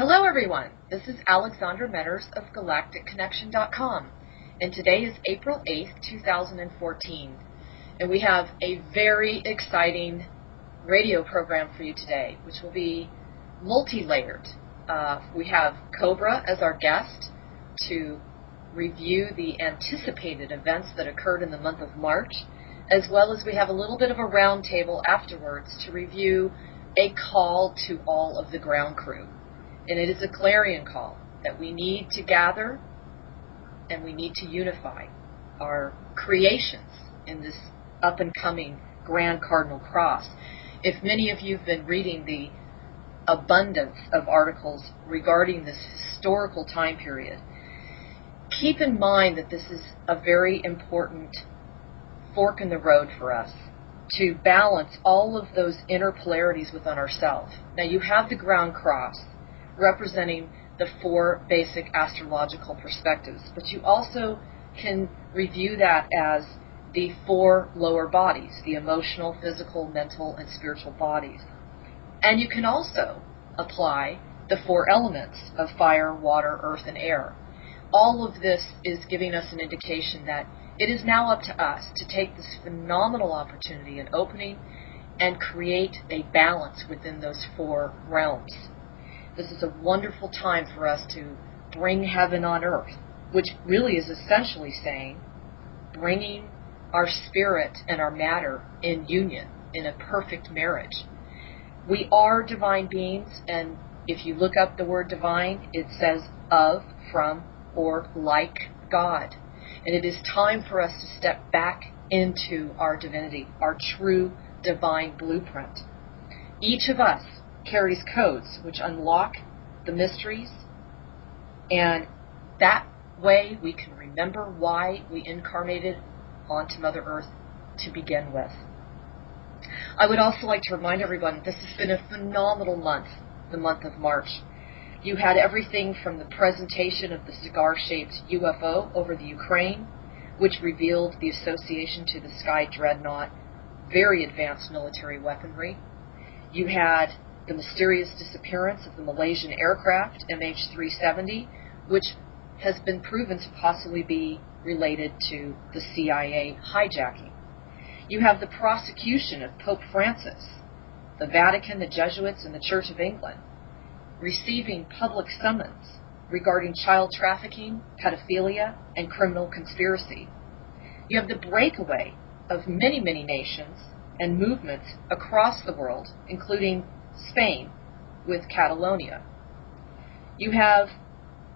Hello everyone, this is Alexandra Meadors of GalacticConnection.com, and today is April 8th, 2014, and we have a very exciting radio program for you today, which will be multi-layered. We have Cobra as our guest to review the anticipated events that occurred in the month of March, as well as we have a little bit of a roundtable afterwards to review a call to all of the ground crew. And it is a Clarion call that we need to gather and we need to unify our creations in this up-and-coming Grand Cardinal Cross. If many of you have been reading the abundance of articles regarding this historical time period, keep in mind that this is a very important fork in the road for us to balance all of those inner polarities within ourselves. Now you have the ground cross representing the four basic astrological perspectives, but you also can review that as the four lower bodies, the emotional, physical, mental, and spiritual bodies. And you can also apply the four elements of fire, water, earth, and air. All of this is giving us an indication that it is now up to us to take this phenomenal opportunity and opening and create a balance within those four realms. This is a wonderful time for us to bring heaven on earth, which really is essentially saying bringing our spirit and our matter in union, in a perfect marriage. We are divine beings, and if you look up the word divine, it says of, from, or like God. And it is time for us to step back into our divinity, our true divine blueprint. Each of us carries codes which unlock the mysteries, and that way we can remember why we incarnated onto Mother Earth to begin with. I would also like to remind everyone this has been a phenomenal month, the month of March. You had everything from the presentation of the cigar-shaped UFO over the Ukraine, which revealed the association to the Sky Dreadnought, very advanced military weaponry. You had the mysterious disappearance of the Malaysian aircraft MH370, which has been proven to possibly be related to the CIA hijacking. You have the prosecution of Pope Francis, the Vatican, the Jesuits, and the Church of England receiving public summons regarding child trafficking, pedophilia, and criminal conspiracy. You have the breakaway of many, many nations and movements across the world, including Spain with Catalonia. You have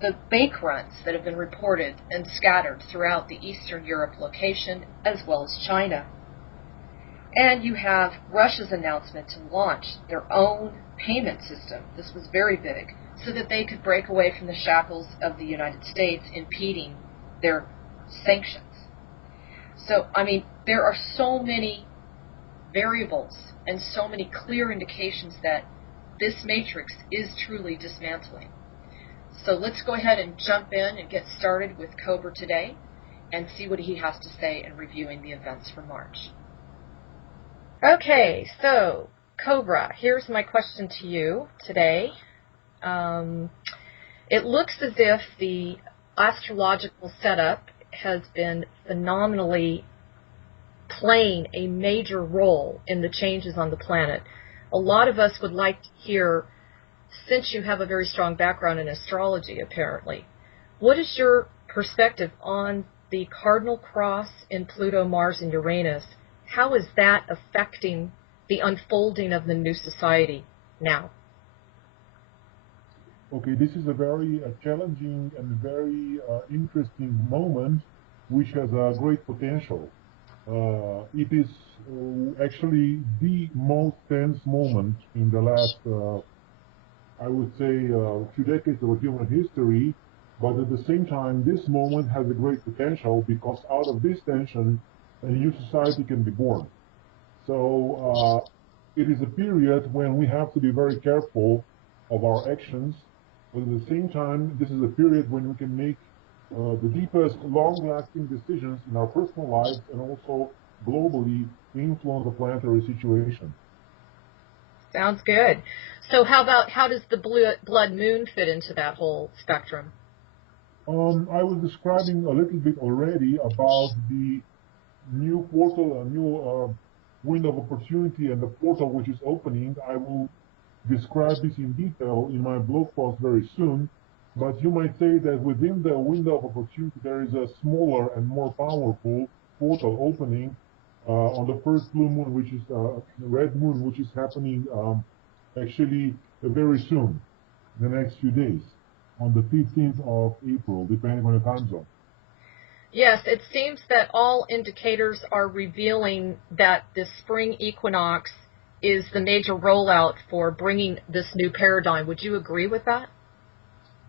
the bank runs that have been reported and scattered throughout the Eastern Europe location, as well as China. And you have Russia's announcement to launch their own payment system. This was very big, so that they could break away from the shackles of the United States impeding their sanctions. So, I mean, there are so many variables and so many clear indications that this matrix is truly dismantling. So let's go ahead and jump in and get started with Cobra today and see what he has to say in reviewing the events for March. Okay, so Cobra, here's my question to you today. It looks as if the astrological setup has been phenomenally playing a major role in the changes on the planet. A lot of us would like to hear, since you have a very strong background in astrology apparently, what is your perspective on the Cardinal Cross in Pluto, Mars, and Uranus? How is that affecting the unfolding of the new society now? Okay, this is a very challenging and very interesting moment, which has a great potential. It is actually the most tense moment in the last, I would say, few decades of human history. But at the same time, this moment has a great potential because out of this tension, a new society can be born. So it is a period when we have to be very careful of our actions. But at the same time, this is a period when we can make the deepest, long-lasting decisions in our personal lives and also globally influence the planetary situation. Sounds good. So how does the blood moon fit into that whole spectrum? I was describing a little bit already about the new portal, a new window of opportunity, and the portal which is opening. I will describe this in detail in my blog post very soon. But you might say that within the window of opportunity, there is a smaller and more powerful portal opening on the first blue moon, which is the red moon, which is happening actually very soon, the next few days, on the 15th of April, depending on the time zone. Yes, it seems that all indicators are revealing that the spring equinox is the major rollout for bringing this new paradigm. Would you agree with that?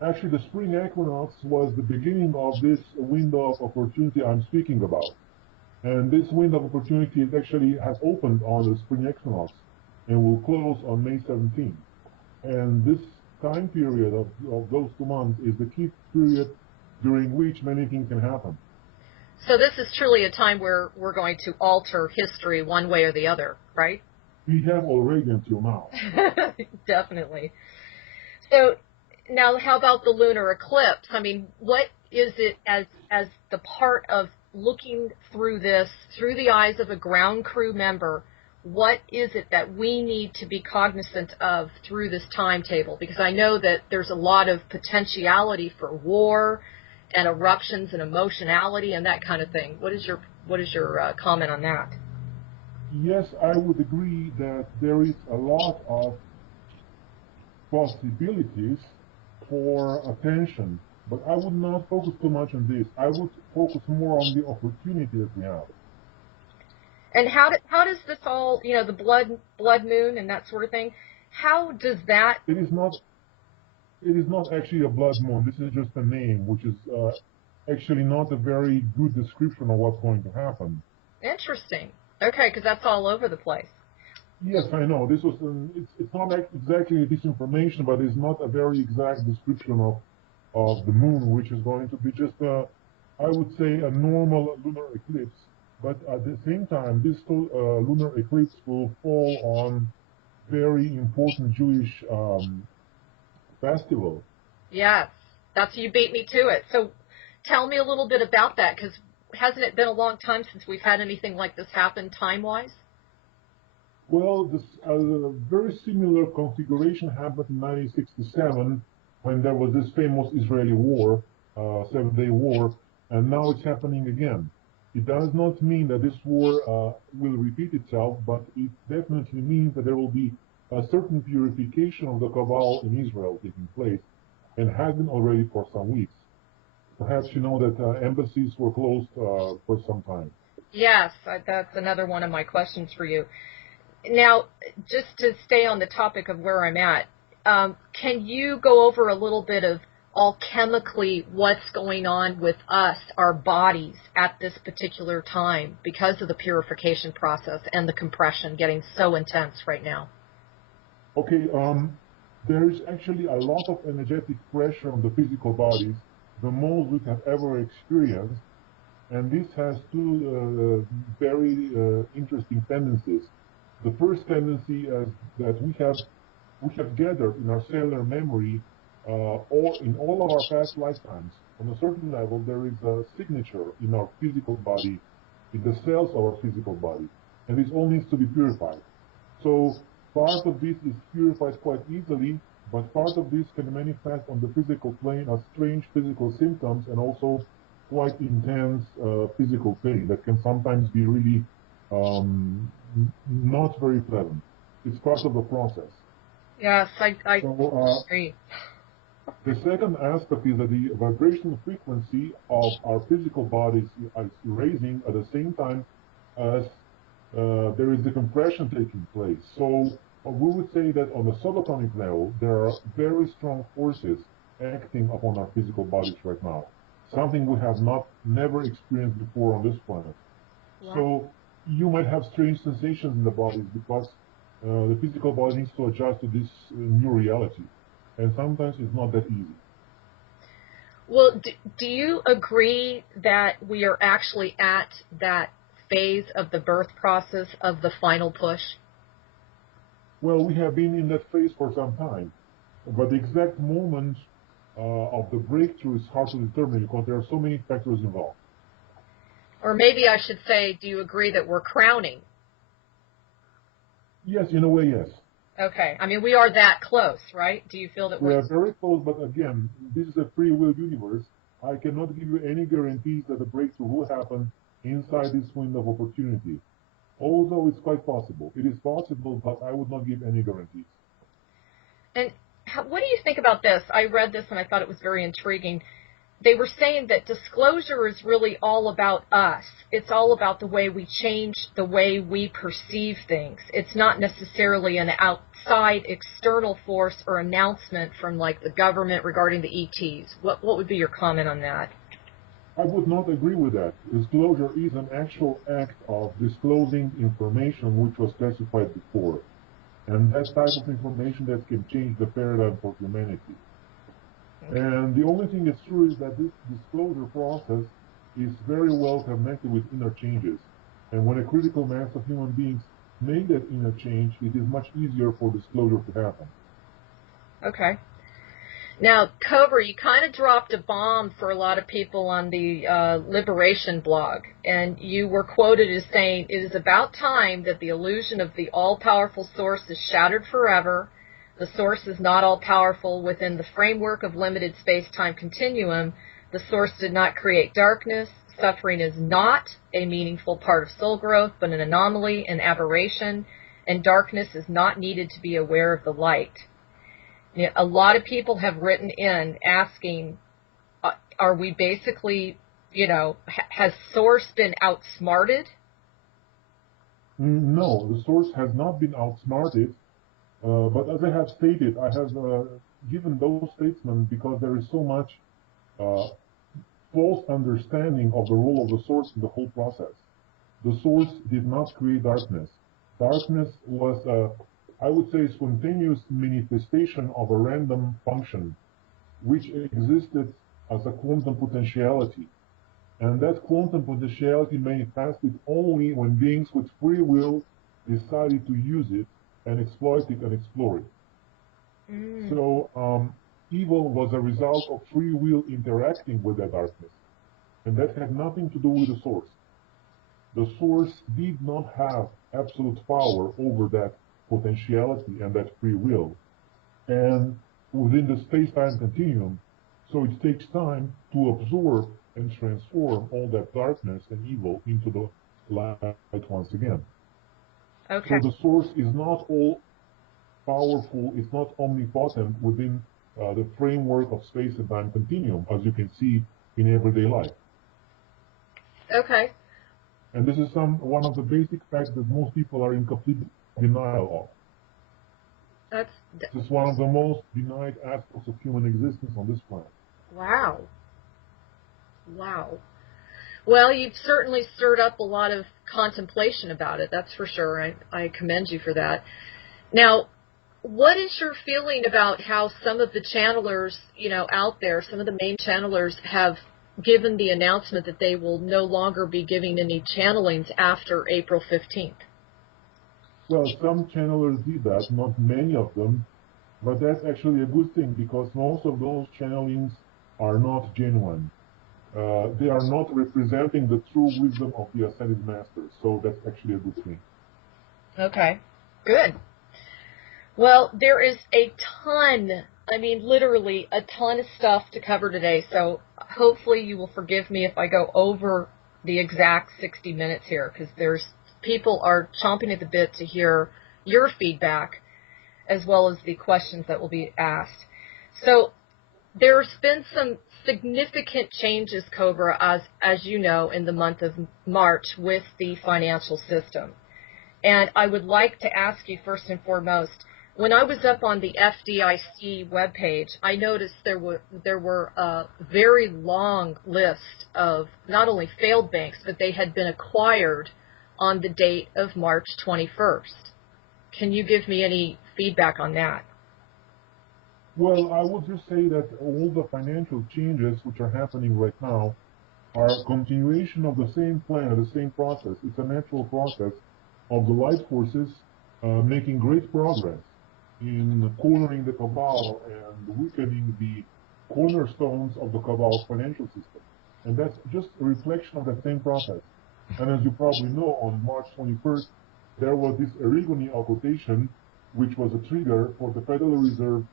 Actually, the spring equinox was the beginning of this window of opportunity I'm speaking about. And this window of opportunity actually has opened on the spring equinox and will close on May 17th. And this time period of those 2 months is the key period during which many things can happen. So this is truly a time where we're going to alter history one way or the other, right? We have already until now. Definitely. So now how about the lunar eclipse? I mean, what is it as the part of looking through this through the eyes of a ground crew member? What is it that we need to be cognizant of through this timetable? Because I know that there's a lot of potentiality for war and eruptions and emotionality and that kind of thing. What is your comment on that? Yes, I would agree that there is a lot of possibilities for attention, but I would not focus too much on this. I would focus more on the opportunity that we have. And how does this all, the blood moon and that sort of thing, how does that? It is not actually a blood moon. This is just a name, which is actually not a very good description of what's going to happen. Interesting. Okay, because that's all over the place. Yes, I know. This was it's not exactly disinformation, but it's not a very exact description of the moon, which is going to be just I would say a normal lunar eclipse. But at the same time, this lunar eclipse will fall on very important Jewish festival. Yes, you beat me to it. So tell me a little bit about that, because hasn't it been a long time since we've had anything like this happen time-wise? Well, this very similar configuration happened in 1967 when there was this famous Israeli war, 7-day war, and now it's happening again. It does not mean that this war will repeat itself, but it definitely means that there will be a certain purification of the Cabal in Israel taking place, and has been already for some weeks. Perhaps you know that embassies were closed for some time. Yes, that's another one of my questions for you. Now, just to stay on the topic of where I'm at, can you go over a little bit of alchemically what's going on with us, our bodies, at this particular time because of the purification process and the compression getting so intense right now? Okay, there is actually a lot of energetic pressure on the physical bodies, the most we have ever experienced, and this has two very interesting tendencies. The first tendency is that we have gathered in our cellular memory, or in all of our past lifetimes. On a certain level, there is a signature in our physical body, in the cells of our physical body, and this all needs to be purified. So part of this is purified quite easily, but part of this can manifest on the physical plane as strange physical symptoms and also quite intense physical pain that can sometimes be really not very pleasant. It's part of the process. Yes, I agree. The second aspect is that the vibrational frequency of our physical bodies is raising at the same time as there is the compression taking place. So we would say that on the subatomic level, there are very strong forces acting upon our physical bodies right now. Something we have never experienced before on this planet. Wow. So you might have strange sensations in the bodies because the physical body needs to adjust to this new reality. And sometimes it's not that easy. Well, do you agree that we are actually at that phase of the birth process of the final push? Well, we have been in that phase for some time, but the exact moment of the breakthrough is hard to determine because there are so many factors involved. Or maybe I should say, do you agree that we're crowning? Yes, in a way, yes. Okay. I mean, we are that close, right? Do you feel that We we're... are very close, but again, this is a free will universe. I cannot give you any guarantees that the breakthrough will happen inside this window of opportunity. Although it's quite possible. It is possible, but I would not give any guarantees. And what do you think about this? I read this and I thought it was very intriguing. They were saying that disclosure is really all about us. It's all about the way we change the way we perceive things. It's not necessarily an outside external force or announcement from like the government regarding the ETs. What would be your comment on that? I would not agree with that. Disclosure is an actual act of disclosing information which was classified before. And that type of information that can change the paradigm for humanity. And the only thing that's true is that this disclosure process is very well connected with inner changes. And when a critical mass of human beings make that inner change, it is much easier for disclosure to happen. Okay. Now, Cobra, you kind of dropped a bomb for a lot of people on the Liberation blog, and you were quoted as saying, "It is about time that the illusion of the all-powerful source is shattered forever. The source is not all-powerful within the framework of limited space-time continuum. The source did not create darkness. Suffering is not a meaningful part of soul growth, but an anomaly, an aberration, and darkness is not needed to be aware of the light." A lot of people have written in asking, are we basically, has Source been outsmarted? No, the Source has not been outsmarted. But as I have stated, I have given those statements because there is so much false understanding of the role of the Source in the whole process. The Source did not create darkness. Darkness was I would say, spontaneous manifestation of a random function, which existed as a quantum potentiality. And that quantum potentiality manifested only when beings with free will decided to use it and exploit it and explore it. So evil was a result of free will interacting with that darkness. And that had nothing to do with the Source. The Source did not have absolute power over that potentiality and that free will, and within the space-time continuum, so it takes time to absorb and transform all that darkness and evil into the light once again. Okay. So the Source is not all powerful, it's not omnipotent within the framework of space and time continuum, as you can see in everyday life. Okay. And this is one of the basic facts that most people are in complete denial of. This is one of the most denied aspects of human existence on this planet. Wow. Wow. Well, you've certainly stirred up a lot of contemplation about it, that's for sure. I commend you for that. Now, what is your feeling about how some of the channelers, out there, some of the main channelers have given the announcement that they will no longer be giving any channelings after April 15th? Well, some channelers did that, not many of them, but that's actually a good thing because most of those channelings are not genuine. They are not representing the true wisdom of the Ascended Masters, so that's actually a good thing. Okay, good. Well, there is a ton, literally a ton of stuff to cover today, so hopefully you will forgive me if I go over the exact 60 minutes here, because people are chomping at the bit to hear your feedback, as well as the questions that will be asked. So there's been some significant changes, Cobra, as you know, in the month of March with the financial system. And I would like to ask you first and foremost, when I was up on the FDIC webpage, I noticed there were a very long list of not only failed banks, but they had been acquired on the date of March 21st. Can you give me any feedback on that? Well, I would just say that all the financial changes which are happening right now are a continuation of the same plan, the same process. It's a natural process of the light forces making great progress in cornering the Cabal and weakening the cornerstones of the Cabal's financial system. And that's just a reflection of that same process. And as you probably know, on March 21st, there was this origami occultation, which was a trigger for the Federal Reserve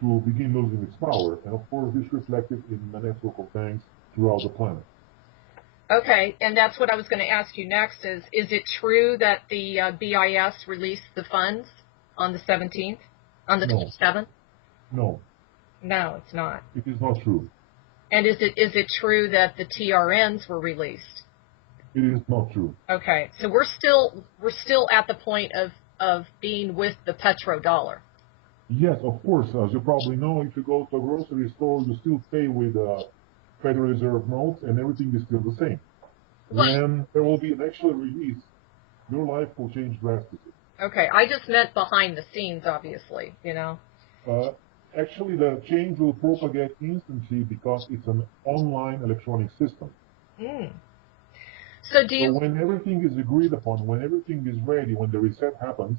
to begin losing its power. And of course, this reflected in the network of banks throughout the planet. Okay, and that's what I was going to ask you next is it true that the BIS released the funds on the 17th, on the 27th? No. No, it's not. It is not true. And is it true that the TRNs were released? It is not true. Okay, so we're still at the point of being with the petrodollar. Yes, of course. As you probably know, if you go to a grocery store, you still pay with Federal Reserve notes, and everything is still the same. When there will be an actual release, your life will change drastically. Okay, I just meant behind the scenes, obviously, you know. Actually, the change will propagate instantly because it's an online electronic system. So when everything is agreed upon, when everything is ready, when the reset happens,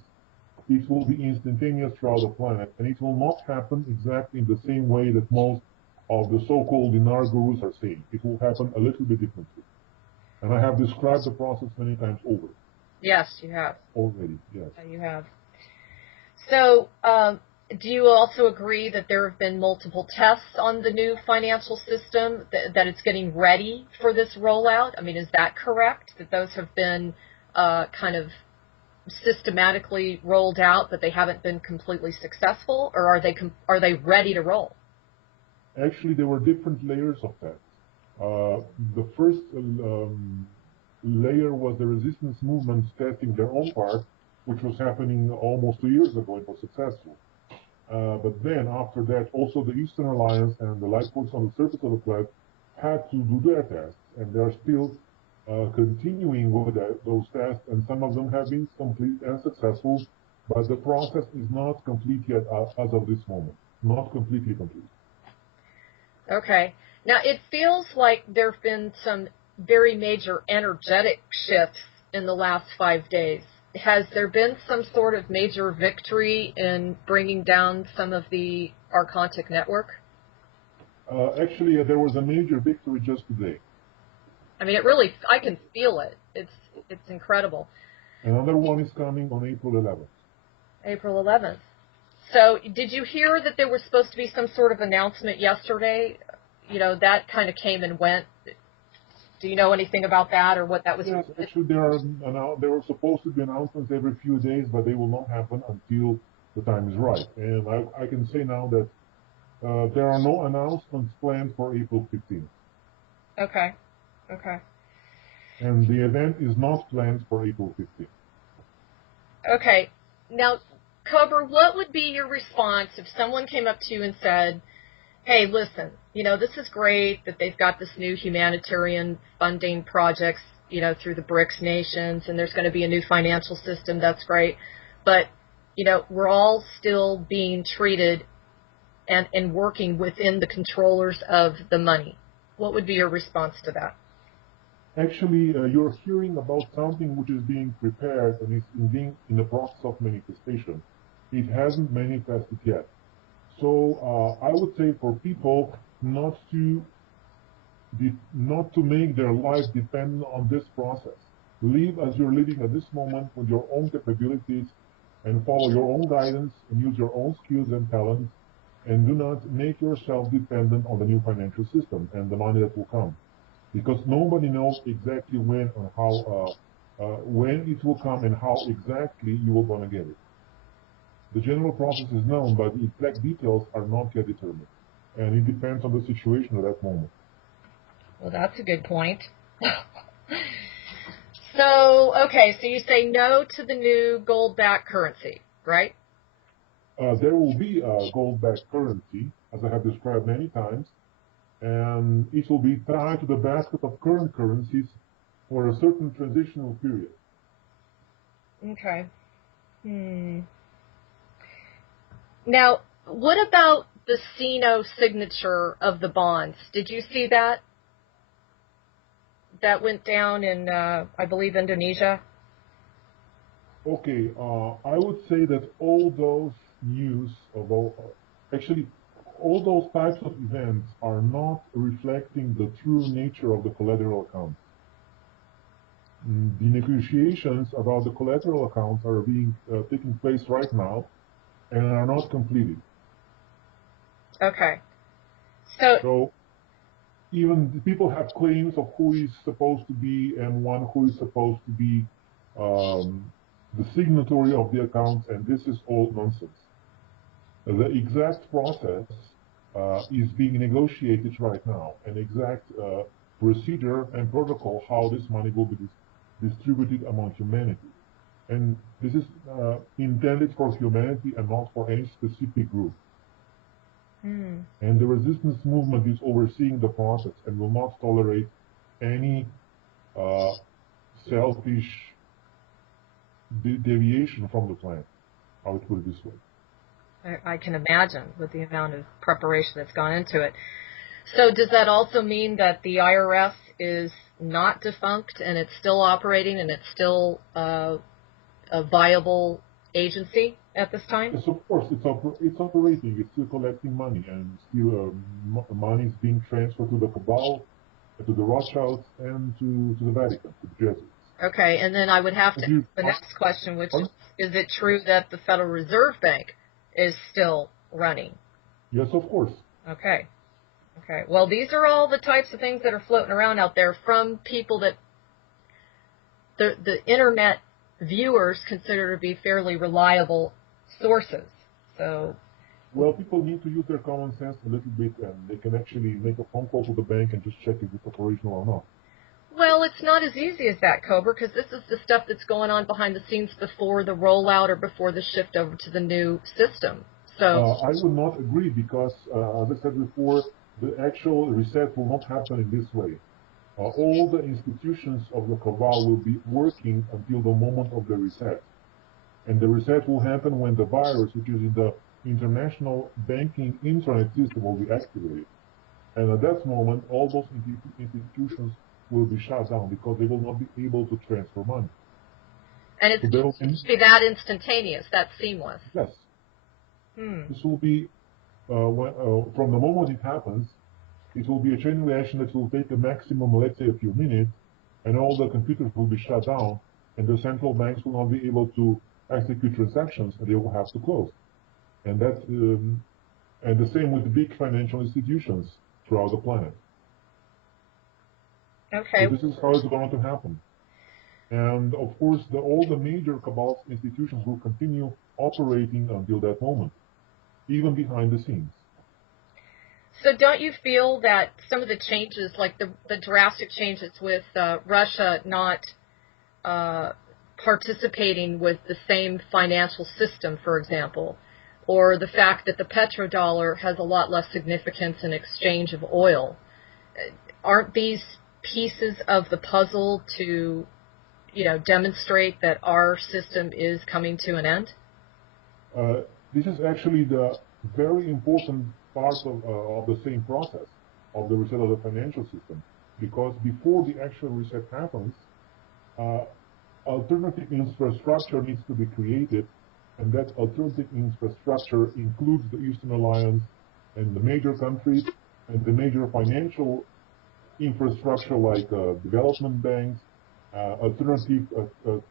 it will be instantaneous throughout the planet, and it will not happen exactly in the same way that most of the so-called Lunar gurus are saying. It will happen a little bit differently. And I have described the process many times over. Yes, you have. Already, yes. You have. So, do you also agree that there have been multiple tests on the new financial system, that it's getting ready for this rollout? I mean, is that correct, that those have been kind of systematically rolled out, but they haven't been completely successful, or are they ready to roll? Actually, there were different layers of tests. The first layer was the resistance movements testing their own part, which was happening almost 2 years ago. It was successful. But then, after that, also the Eastern Alliance and the light force on the surface of the planet had to do their tests, and they're still continuing with those tests, and some of them have been complete and successful, but the process is not complete yet as of this moment. Not completely complete. Okay. Now, it feels like there have been some very major energetic shifts in the last 5 days. Has there been some sort of major victory in bringing down some of the Archontic network? Actually, there was a major victory just today. I mean, I can feel it. It's incredible. Another one is coming on April 11th. April 11th. So, did you hear that there was supposed to be some sort of announcement yesterday? You know, that kind of came and went. Do you know anything about that, or what that was? Yes, actually, there were supposed to be announcements every few days, but they will not happen until the time is right. And I can say now that there are no announcements planned for April 15th. Okay. Okay. And the event is not planned for April 15th. Okay. Now, Cobra, what would be your response if someone came up to you and said, hey, listen, you know, this is great that they've got this new humanitarian funding projects, you know, through the BRICS nations, and there's going to be a new financial system, that's great, but, you know, we're all still being treated and working within the controllers of the money. What would be your response to that? Actually, you're hearing about something which is being prepared and is in the process of manifestation. It hasn't manifested yet. So I would say for people not to make their life depend on this process. Live as you're living at this moment with your own capabilities, and follow your own guidance, and use your own skills and talents, and do not make yourself dependent on the new financial system and the money that will come. Because nobody knows exactly when and how, when it will come and how exactly you are going to get it. The general process is known, but the exact details are not yet determined. And it depends on the situation at that moment. Well, that's a good point. So you say no to the new gold-backed currency, right? There will be a gold-backed currency, as I have described many times, and it will be tied to the basket of current currencies for a certain transitional period. Okay. Now, what about the CNO signature of the bonds? Did you see that? That went down in, I believe, Indonesia? Okay, I would say that all those news about, actually, all those types of events are not reflecting the true nature of the collateral accounts. The negotiations about the collateral accounts are being taking place right now and are not completed. Okay. So even the people have claims of who is supposed to be M1, who is supposed to be the signatory of the accounts, and this is all nonsense. The exact process is being negotiated right now, an exact procedure and protocol how this money will be distributed among humanity. And this is intended for humanity and not for any specific group. And the resistance movement is overseeing the process and will not tolerate any selfish deviation from the plan. I would put it this way. I can imagine with the amount of preparation that's gone into it. So does that also mean that the IRS is not defunct and it's still operating and it's still a viable agency at this time? Yes, of course, it's operating. It's still collecting money, and still money is being transferred to the Cabal, to the Rothschilds, and to the Vatican, to the Jesuits. Okay, and then I would have to ask the next question, which is it true that the Federal Reserve Bank is still running? Yes, of course. Okay. Okay. Well, these are all the types of things that are floating around out there from people that the internet viewers consider to be fairly reliable sources. So, well, people need to use their common sense a little bit, and they can actually make a phone call to the bank and just check if it's operational or not. Well, it's not as easy as that, Cobra, because this is the stuff that's going on behind the scenes before the rollout or before the shift over to the new system. So I would not agree because, as I said before, the actual reset will not happen in this way. All the institutions of the Cabal will be working until the moment of the reset. And the reset will happen when the virus, which is in the international banking intranet system, will be activated. And at that moment, all those institutions will be shut down because they will not be able to transfer money. And it's supposed to be that instantaneous, that seamless. Yes. This will be, from the moment it happens, it will be a chain reaction that will take a maximum, let's say, a few minutes, and all the computers will be shut down, and the central banks will not be able to execute transactions, and they will have to close. And that's and the same with big financial institutions throughout the planet. Okay. So this is how it's going to happen. And of course, all the major Cabal institutions will continue operating until that moment, even behind the scenes. So don't you feel that some of the changes, like the drastic changes with Russia not participating with the same financial system, for example, or the fact that the petrodollar has a lot less significance in exchange of oil, aren't these pieces of the puzzle to, demonstrate that our system is coming to an end? This is actually the very important part of the same process of the reset of the financial system, because before the actual reset happens, alternative infrastructure needs to be created, and that alternative infrastructure includes the Eastern Alliance and the major countries and the major financial infrastructure like development banks, alternative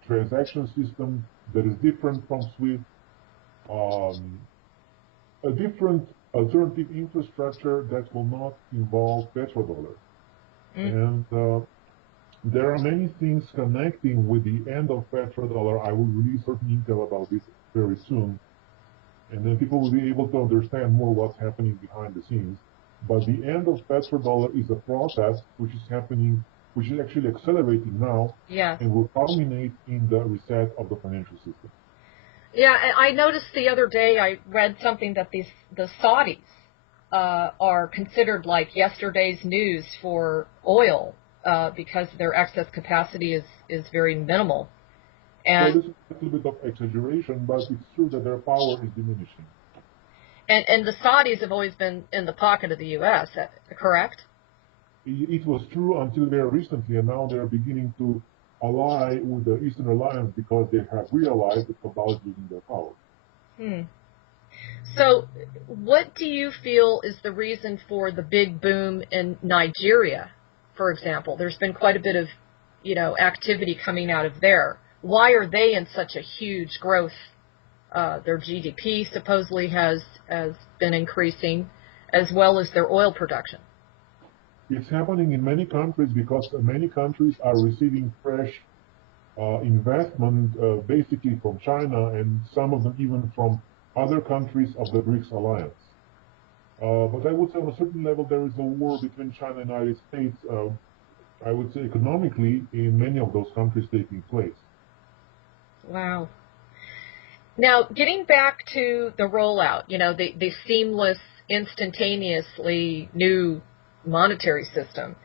transaction system that is different from SWIFT, a different alternative infrastructure that will not involve petrodollar. And there are many things connecting with the end of petrodollar. I will release certain intel about this very soon, and then people will be able to understand more what's happening behind the scenes. But the end of petrodollar is a process which is happening, which is actually accelerating now, and will culminate in the reset of the financial system. Yeah, I noticed the other day, I read something that the Saudis are considered like yesterday's news for oil because their excess capacity is very minimal. And so this is a little bit of exaggeration, but it's true that their power is diminishing. And the Saudis have always been in the pocket of the U.S., correct? It was true until very recently, and now they're beginning to ally with the Eastern Alliance because they have realized that Cabal is losing their power. So what do you feel is the reason for the big boom in Nigeria, for example? There's been quite a bit of, activity coming out of there. Why are they in such a huge growth? Their GDP supposedly has been increasing, as well as their oil production. It's happening in many countries because many countries are receiving fresh investment basically from China, and some of them even from other countries of the BRICS alliance. But I would say on a certain level there is a war between China and the United States, I would say economically, in many of those countries taking place. Wow. Now, getting back to the rollout, the seamless, instantaneously new monetary system,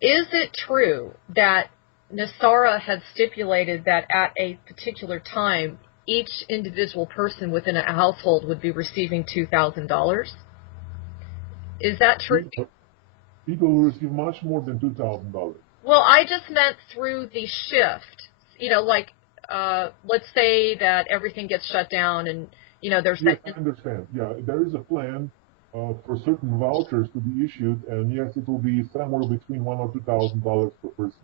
is it true that Nasara had stipulated that at a particular time, each individual person within a household would be receiving $2,000? Is that true? People will receive much more than $2,000. Well, I just meant through the shift. Let's say that everything gets shut down and, there's yes, that. I understand. Yeah, there is a plan for certain vouchers to be issued, and yes, it will be somewhere between $1,000 or $2,000 per person.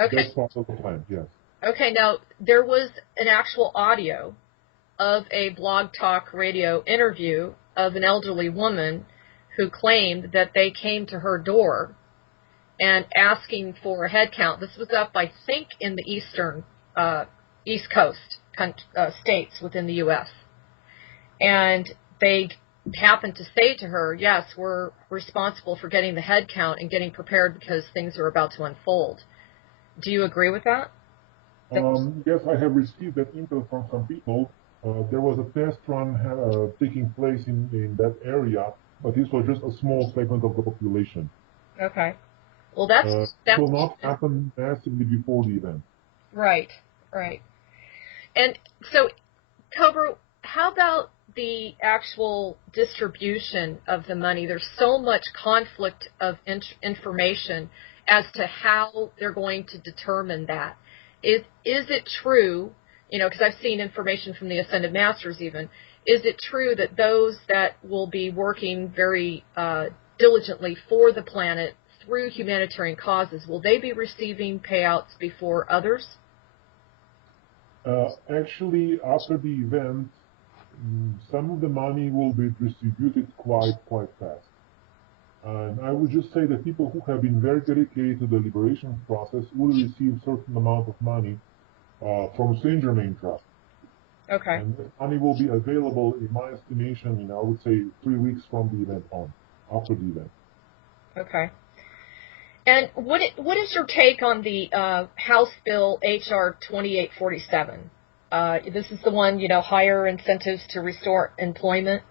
Okay. That's part of the plan, yes. Okay, now, there was an actual audio of a Blog Talk Radio interview of an elderly woman who claimed that they came to her door and asking for a head count. This was up, I think, in the East Coast states within the U.S. And they happened to say to her, yes, we're responsible for getting the head count and getting prepared because things are about to unfold. Do you agree with that? Yes, I have received that input from some people. There was a test run taking place in that area, but this was just a small segment of the population. Okay. Well, that will not happen massively before the event. Right. And so, Cobra, how about the actual distribution of the money? There's so much conflict of information as to how they're going to determine that. Is it true, because I've seen information from the Ascended Masters even, is it true that those that will be working very diligently for the planet through humanitarian causes, will they be receiving payouts before others? Actually, after the event, some of the money will be distributed quite fast. And I would just say that people who have been very dedicated to the liberation process will receive a certain amount of money from Saint Germain Trust. Okay. And the money will be available, in my estimation, I would say 3 weeks from the event on, after the event. Okay. And what is your take on the House Bill H.R. 2847? This is the one, higher incentives to restore employment.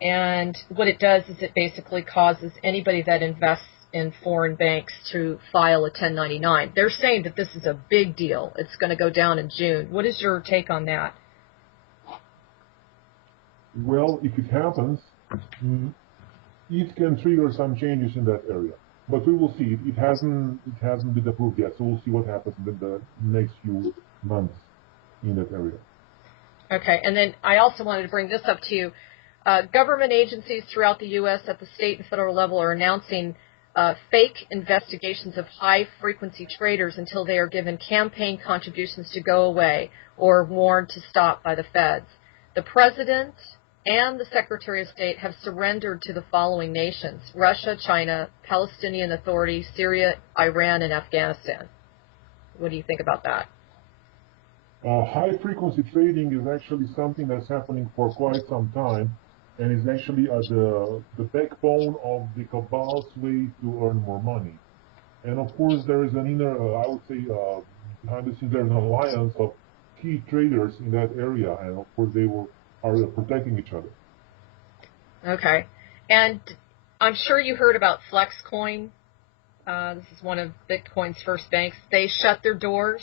And what it does is it basically causes anybody that invests in foreign banks to file a 1099. They're saying that this is a big deal. It's going to go down in June. What is your take on that? Well, if it happens, it can trigger some changes in that area. But we will see. It hasn't been approved yet, so we'll see what happens in the next few months in that area. Okay, and then I also wanted to bring this up to you. Government agencies throughout the U.S. at the state and federal level are announcing fake investigations of high-frequency traders until they are given campaign contributions to go away or warned to stop by the feds. The President and the Secretary of State have surrendered to the following nations: Russia, China, Palestinian Authority, Syria, Iran, and Afghanistan. What do you think about that? High-frequency trading is actually something that's happening for quite some time, and is actually the backbone of the Cabal's way to earn more money. And of course, there is an inner, I would say, behind the scenes, there's an alliance of key traders in that area, and of course, they are protecting each other. Okay. And I'm sure you heard about FlexCoin. This is one of Bitcoin's first banks. They shut their doors,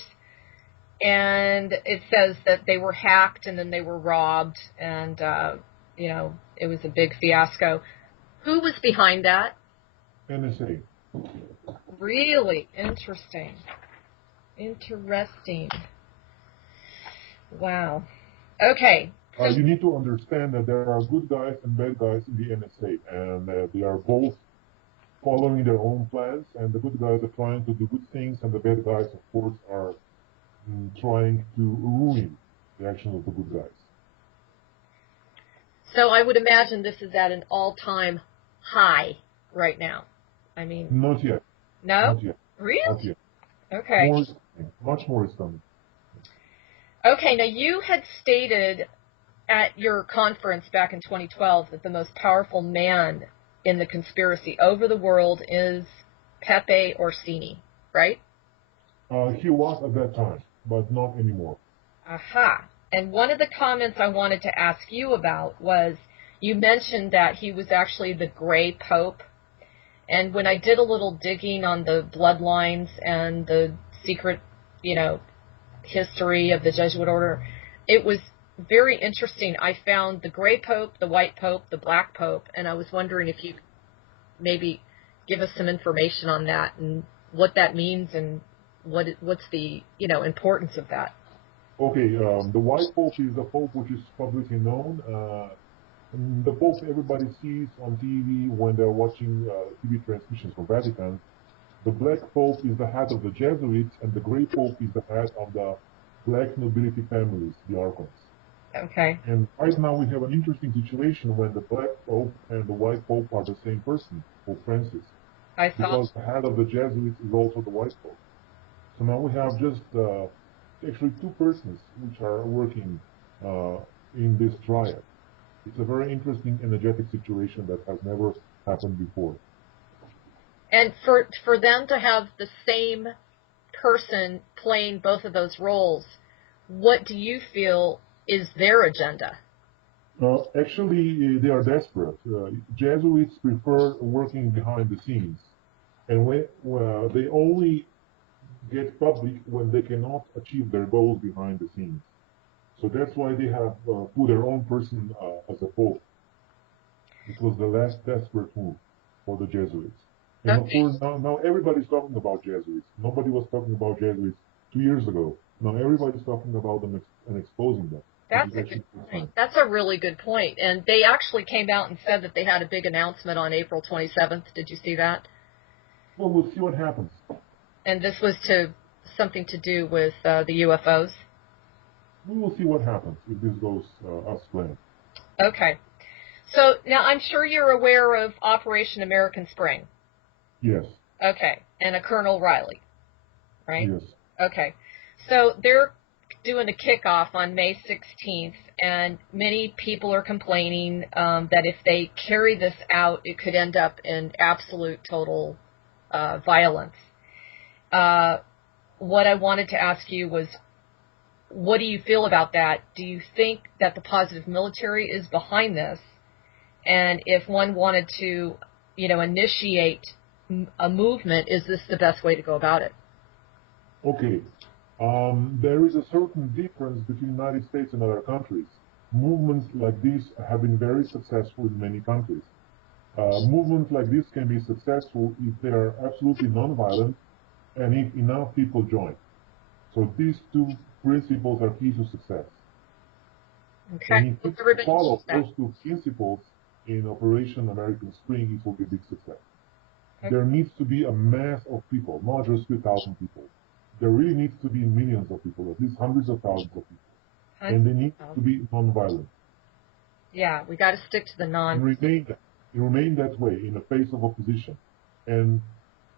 and it says that they were hacked and then they were robbed, and, it was a big fiasco. Who was behind that? NSA. Really interesting. Interesting. Wow. Okay. You need to understand that there are good guys and bad guys in the NSA, and they are both following their own plans, and the good guys are trying to do good things, and the bad guys, of course, are trying to ruin the actions of the good guys. So I would imagine this is at an all-time high right now. I mean... Not yet. No? Not yet. Really? Not yet. Okay. Much more is coming. Okay, now you had stated at your conference back in 2012 that the most powerful man in the conspiracy over the world is Pepe Orsini, right? He was at that time, but not anymore. Aha. And one of the comments I wanted to ask you about was you mentioned that he was actually the Gray Pope. And when I did a little digging on the bloodlines and the secret, history of the Jesuit order, it was very interesting. I found the Gray Pope, the White Pope, the Black Pope, and I was wondering if you could maybe give us some information on that and what that means and what's the importance of that. Okay, the White Pope is the Pope which is publicly known. The Pope everybody sees on TV when they're watching TV transmissions from Vatican. The Black Pope is the head of the Jesuits, and the Gray Pope is the head of the Black nobility families, the Archons. Okay. And right now we have an interesting situation when the Black Pope and the White Pope are the same person, Pope Francis. Because the head of the Jesuits is also the White Pope. So now we have just actually two persons which are working in this triad. It's a very interesting, energetic situation that has never happened before. And for them to have the same person playing both of those roles, what do you feel is their agenda? Actually, they are desperate. Jesuits prefer working behind the scenes. And they only get public when they cannot achieve their goals behind the scenes. So that's why they have put their own person as a pope. It was the last desperate move for the Jesuits. And of course, now everybody's talking about Jesuits. Nobody was talking about Jesuits 2 years ago. Now everybody's talking about them and exposing them. That's a good point. That's a really good point. And they actually came out and said that they had a big announcement on April 27th. Did you see that? Well, we'll see what happens. And this was something to do with the UFOs? We will see what happens if this goes as planned. Okay. So now I'm sure you're aware of Operation American Spring. Yes. Okay. And a Colonel Riley, right? Yes. Okay. So they're doing a kickoff on May 16th, and many people are complaining that if they carry this out, it could end up in absolute total violence. What I wanted to ask you was, what do you feel about that? Do you think that the positive military is behind this? And if one wanted to, initiate a movement, is this the best way to go about it? Okay. There is a certain difference between the United States and other countries. Movements like this have been very successful in many countries. Movements like this can be successful if they are absolutely nonviolent and if enough people join. So these two principles are key to success. Okay. And if you follow those two principles in Operation American Spring, it will be a big success. Okay. There needs to be a mass of people, not just 2,000 people. There really needs to be millions of people, at least hundreds of thousands of people. And they need to be nonviolent. Yeah, we got to stick to the And remain that way in the face of opposition. And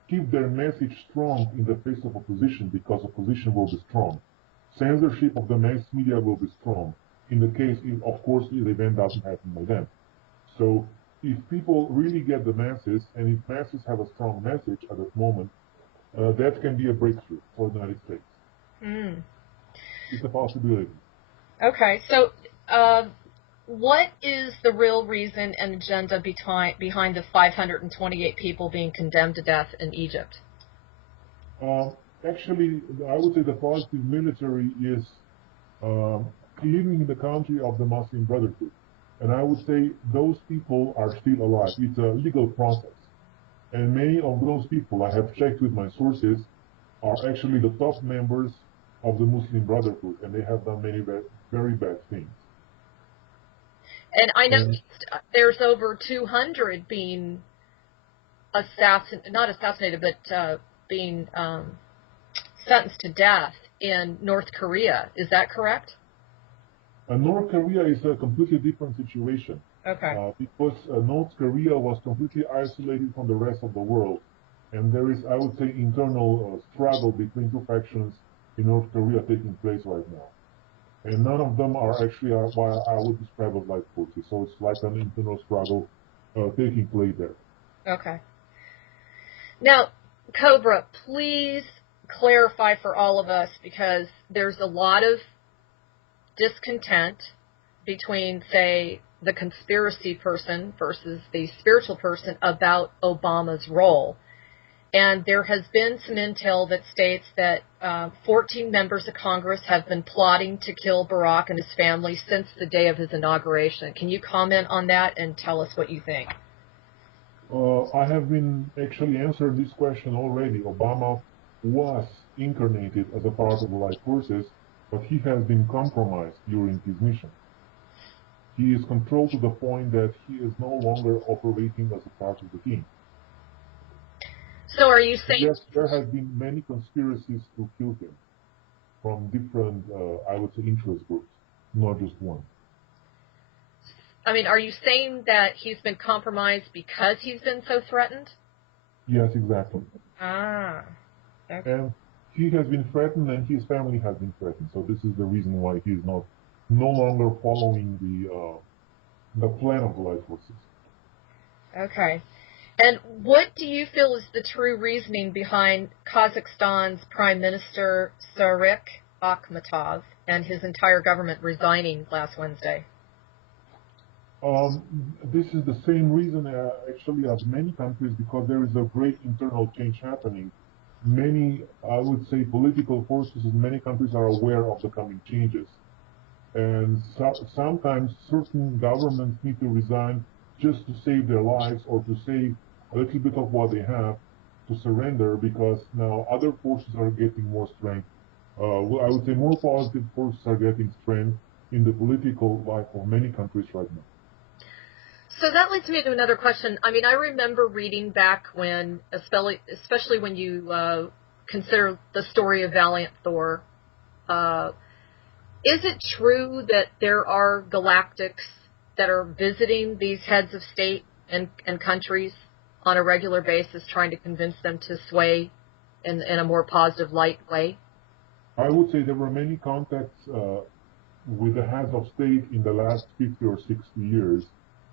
keep their message strong in the face of opposition, because opposition will be strong. Censorship of the mass media will be strong. In the case, of course, the event doesn't happen by them. So if people really get the masses, and if masses have a strong message at that moment, that can be a breakthrough for the United States. It's a possibility. Okay, so what is the real reason and agenda behind the 528 people being condemned to death in Egypt? Actually, I would say the positive military is living in the country of the Muslim Brotherhood. And I would say those people are still alive. It's a legal process. And many of those people, I have checked with my sources, are actually the top members of the Muslim Brotherhood, and they have done many very bad things. And I know there's over 200 being not assassinated, but being sentenced to death in North Korea. Is that correct? North Korea is a completely different situation. Okay. Because North Korea was completely isolated from the rest of the world. And there is, I would say, internal struggle between two factions in North Korea taking place right now. And none of them are actually what I would describe as light forces. So it's like an internal struggle taking place there. Okay. Now, Cobra, please clarify for all of us, because there's a lot of discontent between, say, the conspiracy person versus the spiritual person about Obama's role. And there has been some intel that states that 14 members of Congress have been plotting to kill Barack and his family since the day of his inauguration. Can you comment on that and tell us what you think? I have been actually answered this question already. Obama was incarnated as a part of the light forces, but he has been compromised during his mission. He is controlled to the point that he is no longer operating as a part of the team. So are you saying... Yes, there have been many conspiracies to kill him from different, I would say, interest groups, not just one. I mean, are you saying that he's been compromised because he's been so threatened? Yes, exactly. Ah. Okay. And he has been threatened, and his family has been threatened. So this is the reason why he is no longer following the plan of the light forces. Okay. And what do you feel is the true reasoning behind Kazakhstan's Prime Minister Sarikh Akhmatov and his entire government resigning last Wednesday? This is the same reason, actually, as many countries, because there is a great internal change happening. Many, I would say, political forces in many countries are aware of the coming changes. And sometimes certain governments need to resign just to save their lives or to save a little bit of what they have, to surrender, because now other forces are getting more strength. I would say more positive forces are getting strength in the political life of many countries right now. So that leads me to another question. I mean, I remember reading back when, especially when you consider the story of Valiant Thor, is it true that there are galactics that are visiting these heads of state and countries on a regular basis, trying to convince them to sway in a more positive, light way? I would say there were many contacts with the heads of state in the last 50 or 60 years,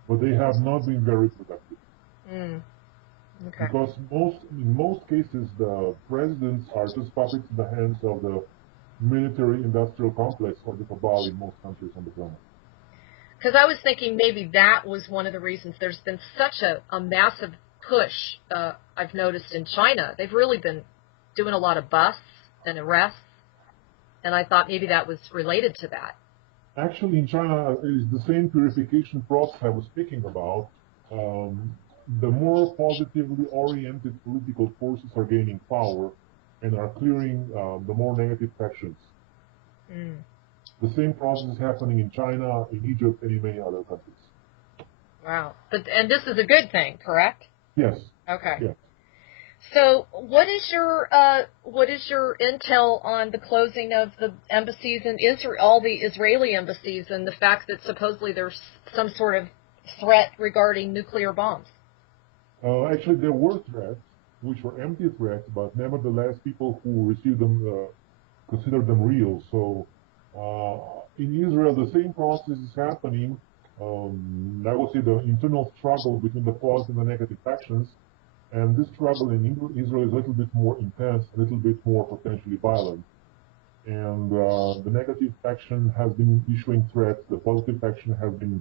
but they have not been very productive. Okay. Because in most cases, the presidents are just puppets in the hands of the military-industrial complex or the Cabal in most countries on the planet. Because I was thinking maybe that was one of the reasons there's been such a massive push, I've noticed, in China. They've really been doing a lot of busts and arrests, and I thought maybe that was related to that. Actually, in China, it is the same purification process I was speaking about. The more positively oriented political forces are gaining power and are clearing the more negative factions. The same process is happening in China, in Egypt, and in many other countries. Wow. And this is a good thing, correct? Yes. Okay. Yes. So what is your intel on the closing of the embassies in Israel, all the Israeli embassies, and the fact that supposedly there's some sort of threat regarding nuclear bombs? Actually, there were threats, which were empty threats, but nevertheless, people who received them considered them real. So in Israel, the same process is happening. I would say the internal struggle between the positive and the negative factions. And this struggle in Israel is a little bit more intense, a little bit more potentially violent. And the negative faction has been issuing threats. The positive faction has been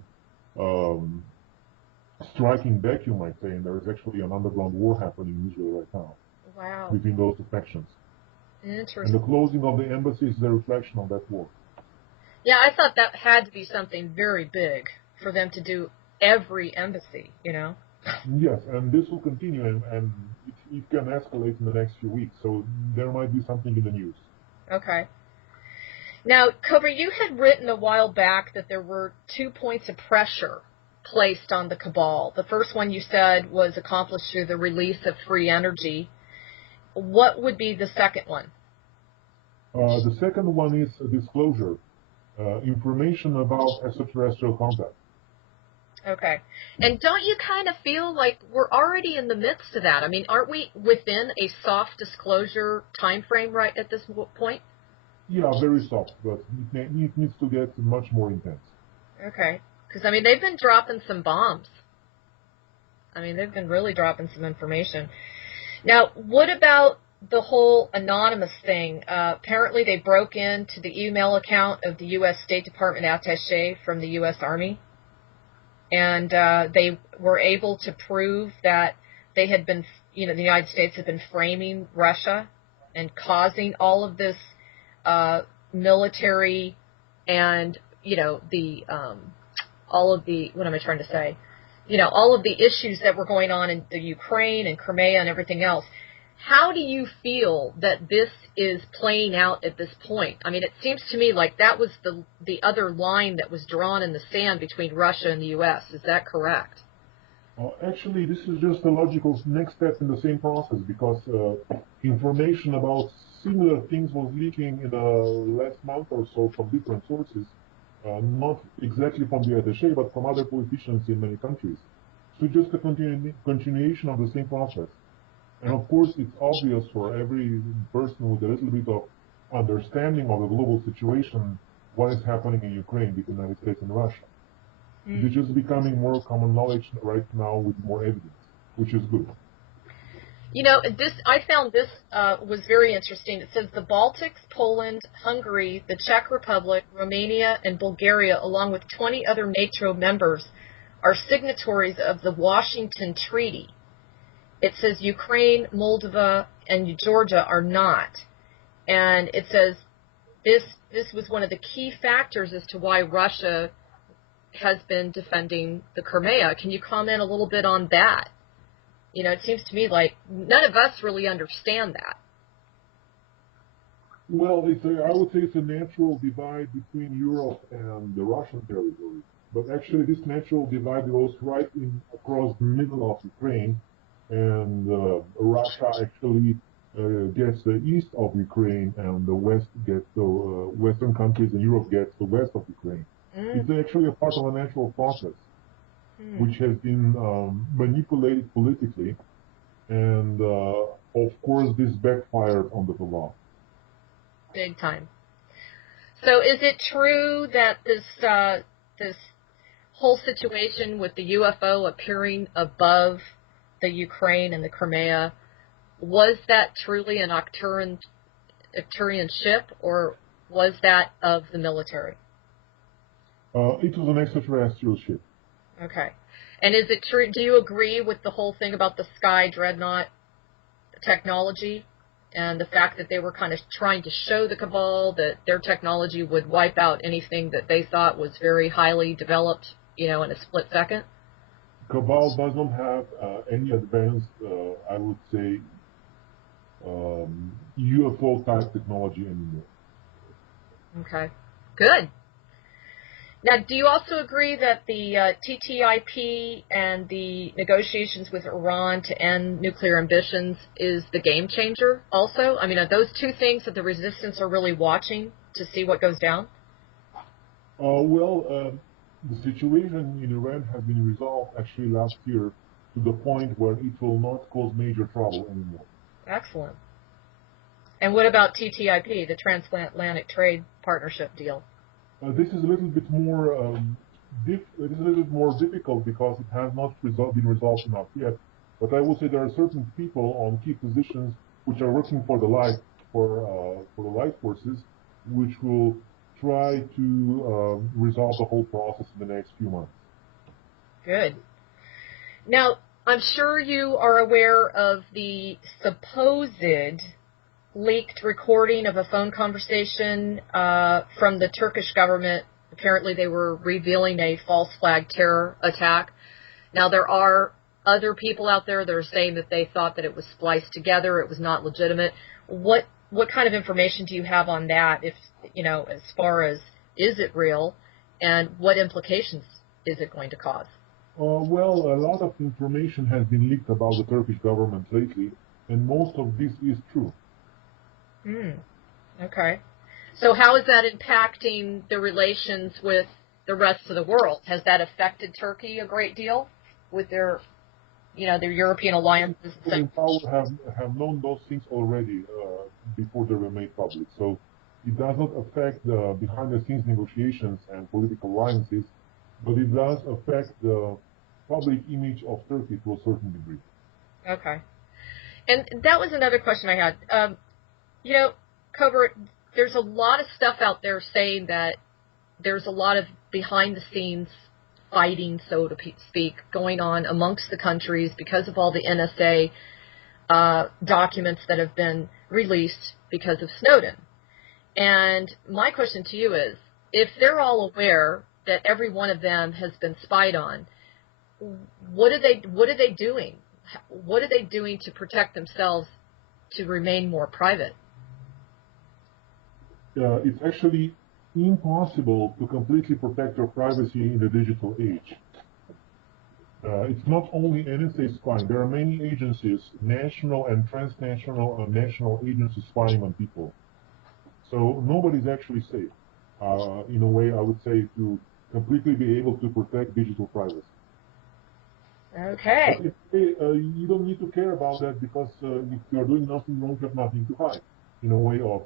striking back, you might say. And there is actually an underground war happening in Israel right now. Wow. Between those two factions. Interesting. And the closing of the embassy is a reflection of that war. Yeah, I thought that had to be something very big for them to do every embassy, you know? Yes, and this will continue, and it can escalate in the next few weeks. So there might be something in the news. Okay. Now, Cobra, you had written a while back that there were 2 points of pressure placed on the Cabal. The first one you said was accomplished through the release of free energy. What would be the second one? The second one is a disclosure, information about extraterrestrial contact. Okay. And don't you kind of feel like we're already in the midst of that? I mean, aren't we within a soft disclosure time frame right at this point? Yeah, very soft, but it needs to get much more intense. Okay. Because, I mean, they've been dropping some bombs. I mean, they've been really dropping some information. Now, what about the whole anonymous thing? Apparently, they broke into the email account of the U.S. State Department attaché from the U.S. Army, and they were able to prove that they had been, the United States had been framing Russia and causing all of this military and, all of the, what am I trying to say? All of the issues that were going on in the Ukraine and Crimea and everything else. How do you feel that this is playing out at this point? I mean, it seems to me like that was the other line that was drawn in the sand between Russia and the U.S. Is that correct? Actually, this is just a logical next step in the same process, because information about similar things was leaking in the last month or so from different sources, not exactly from the attaché, but from other politicians in many countries. So just a continuation of the same process. And of course, it's obvious for every person with a little bit of understanding of the global situation what is happening in Ukraine between the United States and Russia. It's just becoming more common knowledge right now with more evidence, which is good. I found this was very interesting. It says the Baltics, Poland, Hungary, the Czech Republic, Romania, and Bulgaria, along with 20 other NATO members, are signatories of the Washington Treaty. It says Ukraine, Moldova, and Georgia are not. And it says this was one of the key factors as to why Russia has been defending the Crimea. Can you comment a little bit on that? It seems to me like none of us really understand that. Well, I would say it's a natural divide between Europe and the Russian territory. But actually, this natural divide goes right across the middle of Ukraine, and Russia actually gets the east of Ukraine, and the West gets the Western countries, and Europe gets the west of Ukraine. It's actually a part of a natural process, which has been manipulated politically, and of course, this backfired on the Cabal. Big time. So, is it true that this whole situation with the UFO appearing above the Ukraine and the Crimea, was that truly an Arcturian ship, or was that of the military? It was an extraterrestrial ship. Okay. And is it true, do you agree with the whole thing about the Sky Dreadnought technology and the fact that they were kind of trying to show the Cabal that their technology would wipe out anything that they thought was very highly developed, in a split second? Cabal does not have any advanced, I would say, UFO type technology anymore. Okay, good. Now, do you also agree that the TTIP and the negotiations with Iran to end nuclear ambitions is the game changer also? I mean, are those two things that the resistance are really watching to see what goes down? The situation in Iran has been resolved actually last year to the point where it will not cause major trouble anymore. Excellent. And what about TTIP, the Transatlantic Trade Partnership deal? This is a little bit more difficult because it has not been resolved enough yet. But I will say there are certain people on key positions which are working for the light forces, which will try to resolve the whole process in the next few months. Good. Now, I'm sure you are aware of the supposed leaked recording of a phone conversation from the Turkish government. Apparently they were revealing a false flag terror attack. Now, there are other people out there that are saying that they thought that it was spliced together, it was not legitimate. What kind of information do you have on that? If as far as is it real, and what implications is it going to cause? Well, a lot of information has been leaked about the Turkish government lately, and most of this is true. Okay. So how is that impacting the relations with the rest of the world? Has that affected Turkey a great deal with their European alliances? People in power have known those things already before they were made public. So it does not affect the behind-the-scenes negotiations and political alliances, but it does affect the public image of Turkey to a certain degree. Okay. And that was another question I had. Cobra, there's a lot of stuff out there saying that there's a lot of behind-the-scenes fighting, so to speak, going on amongst the countries because of all the NSA documents that have been released because of Snowden. And my question to you is, if they're all aware that every one of them has been spied on, what are they doing? What are they doing to protect themselves to remain more private? It's actually impossible to completely protect your privacy in the digital age. It's not only NSA spying. There are many agencies, national and transnational and national agencies spying on people. So nobody's actually safe, in a way, I would say, to completely be able to protect digital privacy. Okay. But you don't need to care about that because if you're doing nothing wrong, you have nothing to hide, in a way of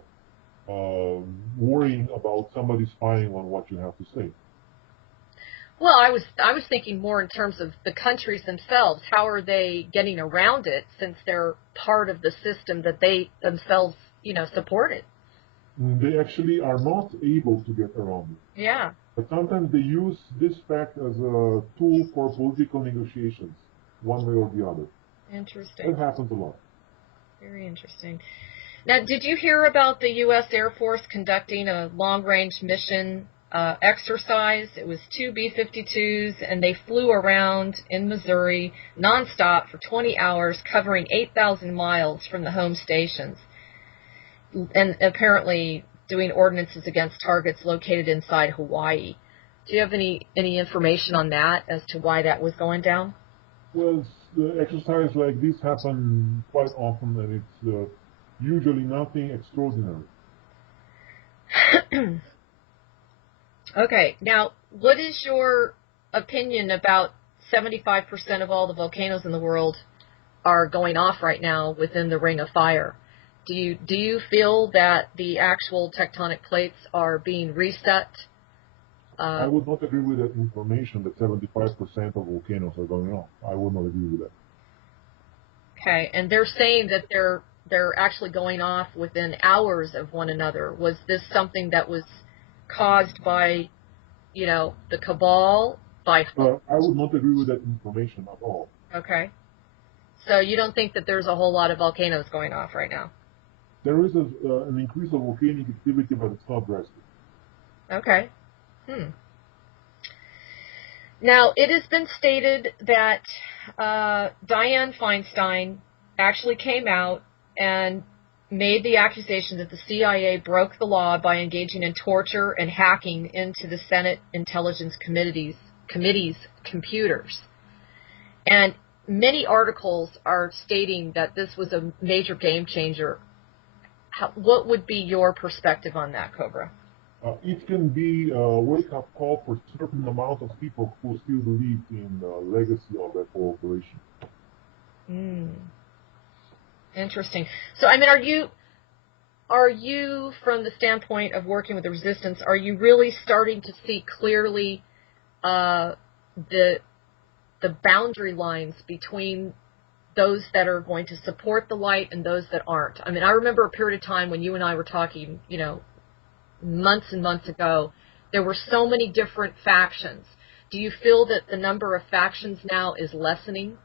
worrying about somebody spying on what you have to say. Well, I was thinking more in terms of the countries themselves. How are they getting around it since they're part of the system that they themselves, supported? They actually are not able to get around it. Yeah. But sometimes they use this fact as a tool for political negotiations, one way or the other. Interesting. That happens a lot. Very interesting. Now, did you hear about the U.S. Air Force conducting a long-range mission exercise? It was 2 B-52s, and they flew around in Missouri nonstop for 20 hours, covering 8,000 miles from the home stations, and apparently doing ordinances against targets located inside Hawaii. Do you have any information on that as to why that was going down? Well, the exercise like this happen quite often, and it's usually nothing extraordinary. Okay, now, what is your opinion about 75% of all the volcanoes in the world are going off right now within the Ring of Fire? Do you feel that the actual tectonic plates are being reset? I would not agree with that information that 75% of volcanoes are going off. I would not agree with that. Okay, and they're saying that they're actually going off within hours of one another. Was this something that was caused by, the Cabal? I would not agree with that information at all. Okay. So you don't think that there's a whole lot of volcanoes going off right now? There is an increase of volcanic activity, but it's not drastic. Okay. Now, it has been stated that Dianne Feinstein actually came out and made the accusation that the CIA broke the law by engaging in torture and hacking into the Senate Intelligence Committee's computers. And many articles are stating that this was a major game changer. What would be your perspective on that, Cobra? It can be a wake-up call for a certain amount of people who still believe in the legacy of that whole operation. Interesting. So, I mean, are you, from the standpoint of working with the resistance, are you really starting to see clearly the boundary lines between those that are going to support the light and those that aren't? I mean, I remember a period of time when you and I were talking, months and months ago, there were so many different factions. Do you feel that the number of factions now is lessening?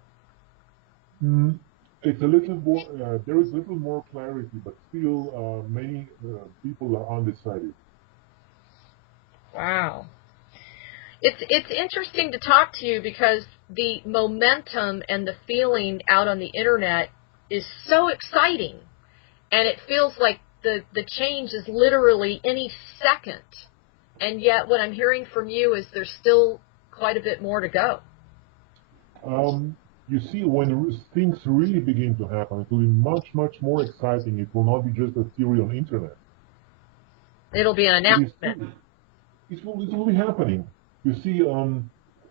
It's a little more, there is a little more clarity, but still many people are undecided. Wow. It's interesting to talk to you because the momentum and the feeling out on the internet is so exciting, and it feels like the change is literally any second. And yet what I'm hearing from you is there's still quite a bit more to go. You see, when things really begin to happen, it will be much, much more exciting. It will not be just a theory on the internet. It'll be an announcement. It will be happening. You see,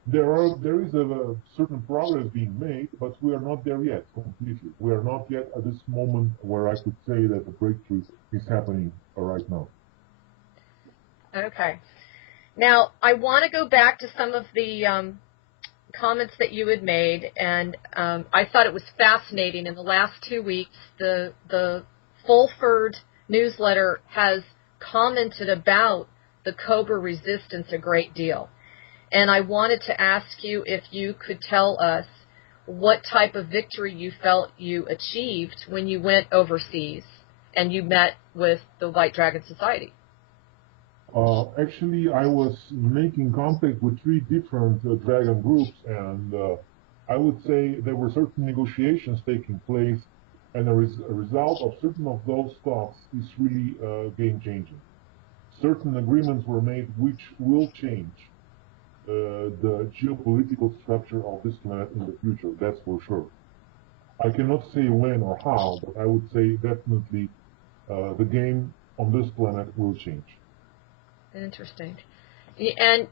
there is a certain progress being made, but we are not there yet completely. We are not yet at this moment where I could say that the breakthrough is happening right now. Okay. Now, I want to go back to some of the comments that you had made, and I thought it was fascinating. In the last 2 weeks, the Fulford newsletter has commented about the Cobra resistance a great deal. And I wanted to ask you if you could tell us what type of victory you felt you achieved when you went overseas and you met with the White Dragon Society. Actually, I was making contact with 3 different dragon groups, and I would say there were certain negotiations taking place, and a result of certain of those talks is really game-changing. Certain agreements were made which will change the geopolitical structure of this planet in the future, that's for sure. I cannot say when or how, but I would say definitely the game on this planet will change. Interesting. And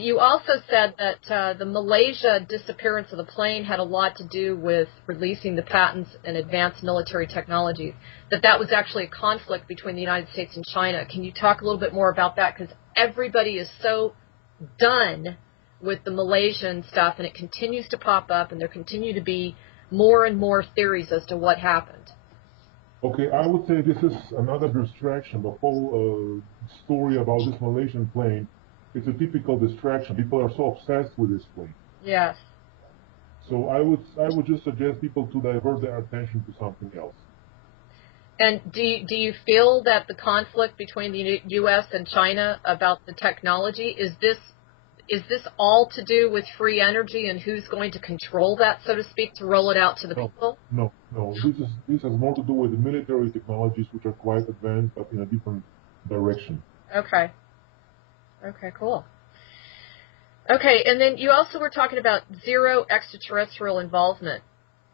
you also said that the Malaysia disappearance of the plane had a lot to do with releasing the patents and advanced military technologies, that was actually a conflict between the United States and China. Can you talk a little bit more about that? Because everybody is so done with the Malaysian stuff, and it continues to pop up, and there continue to be more and more theories as to what happened. Okay, I would say this is another distraction. The whole story about this Malaysian plane, it's a typical distraction. People are so obsessed with this plane. Yes. So I would just suggest people to divert their attention to something else. And do you feel that the conflict between the U.S. and China about the technology, is this all to do with free energy and who's going to control that, so to speak, to roll it out to the people? No. This has more to do with the military technologies, which are quite advanced, but in a different direction. Okay. Okay, cool. Okay, and then you also were talking about zero extraterrestrial involvement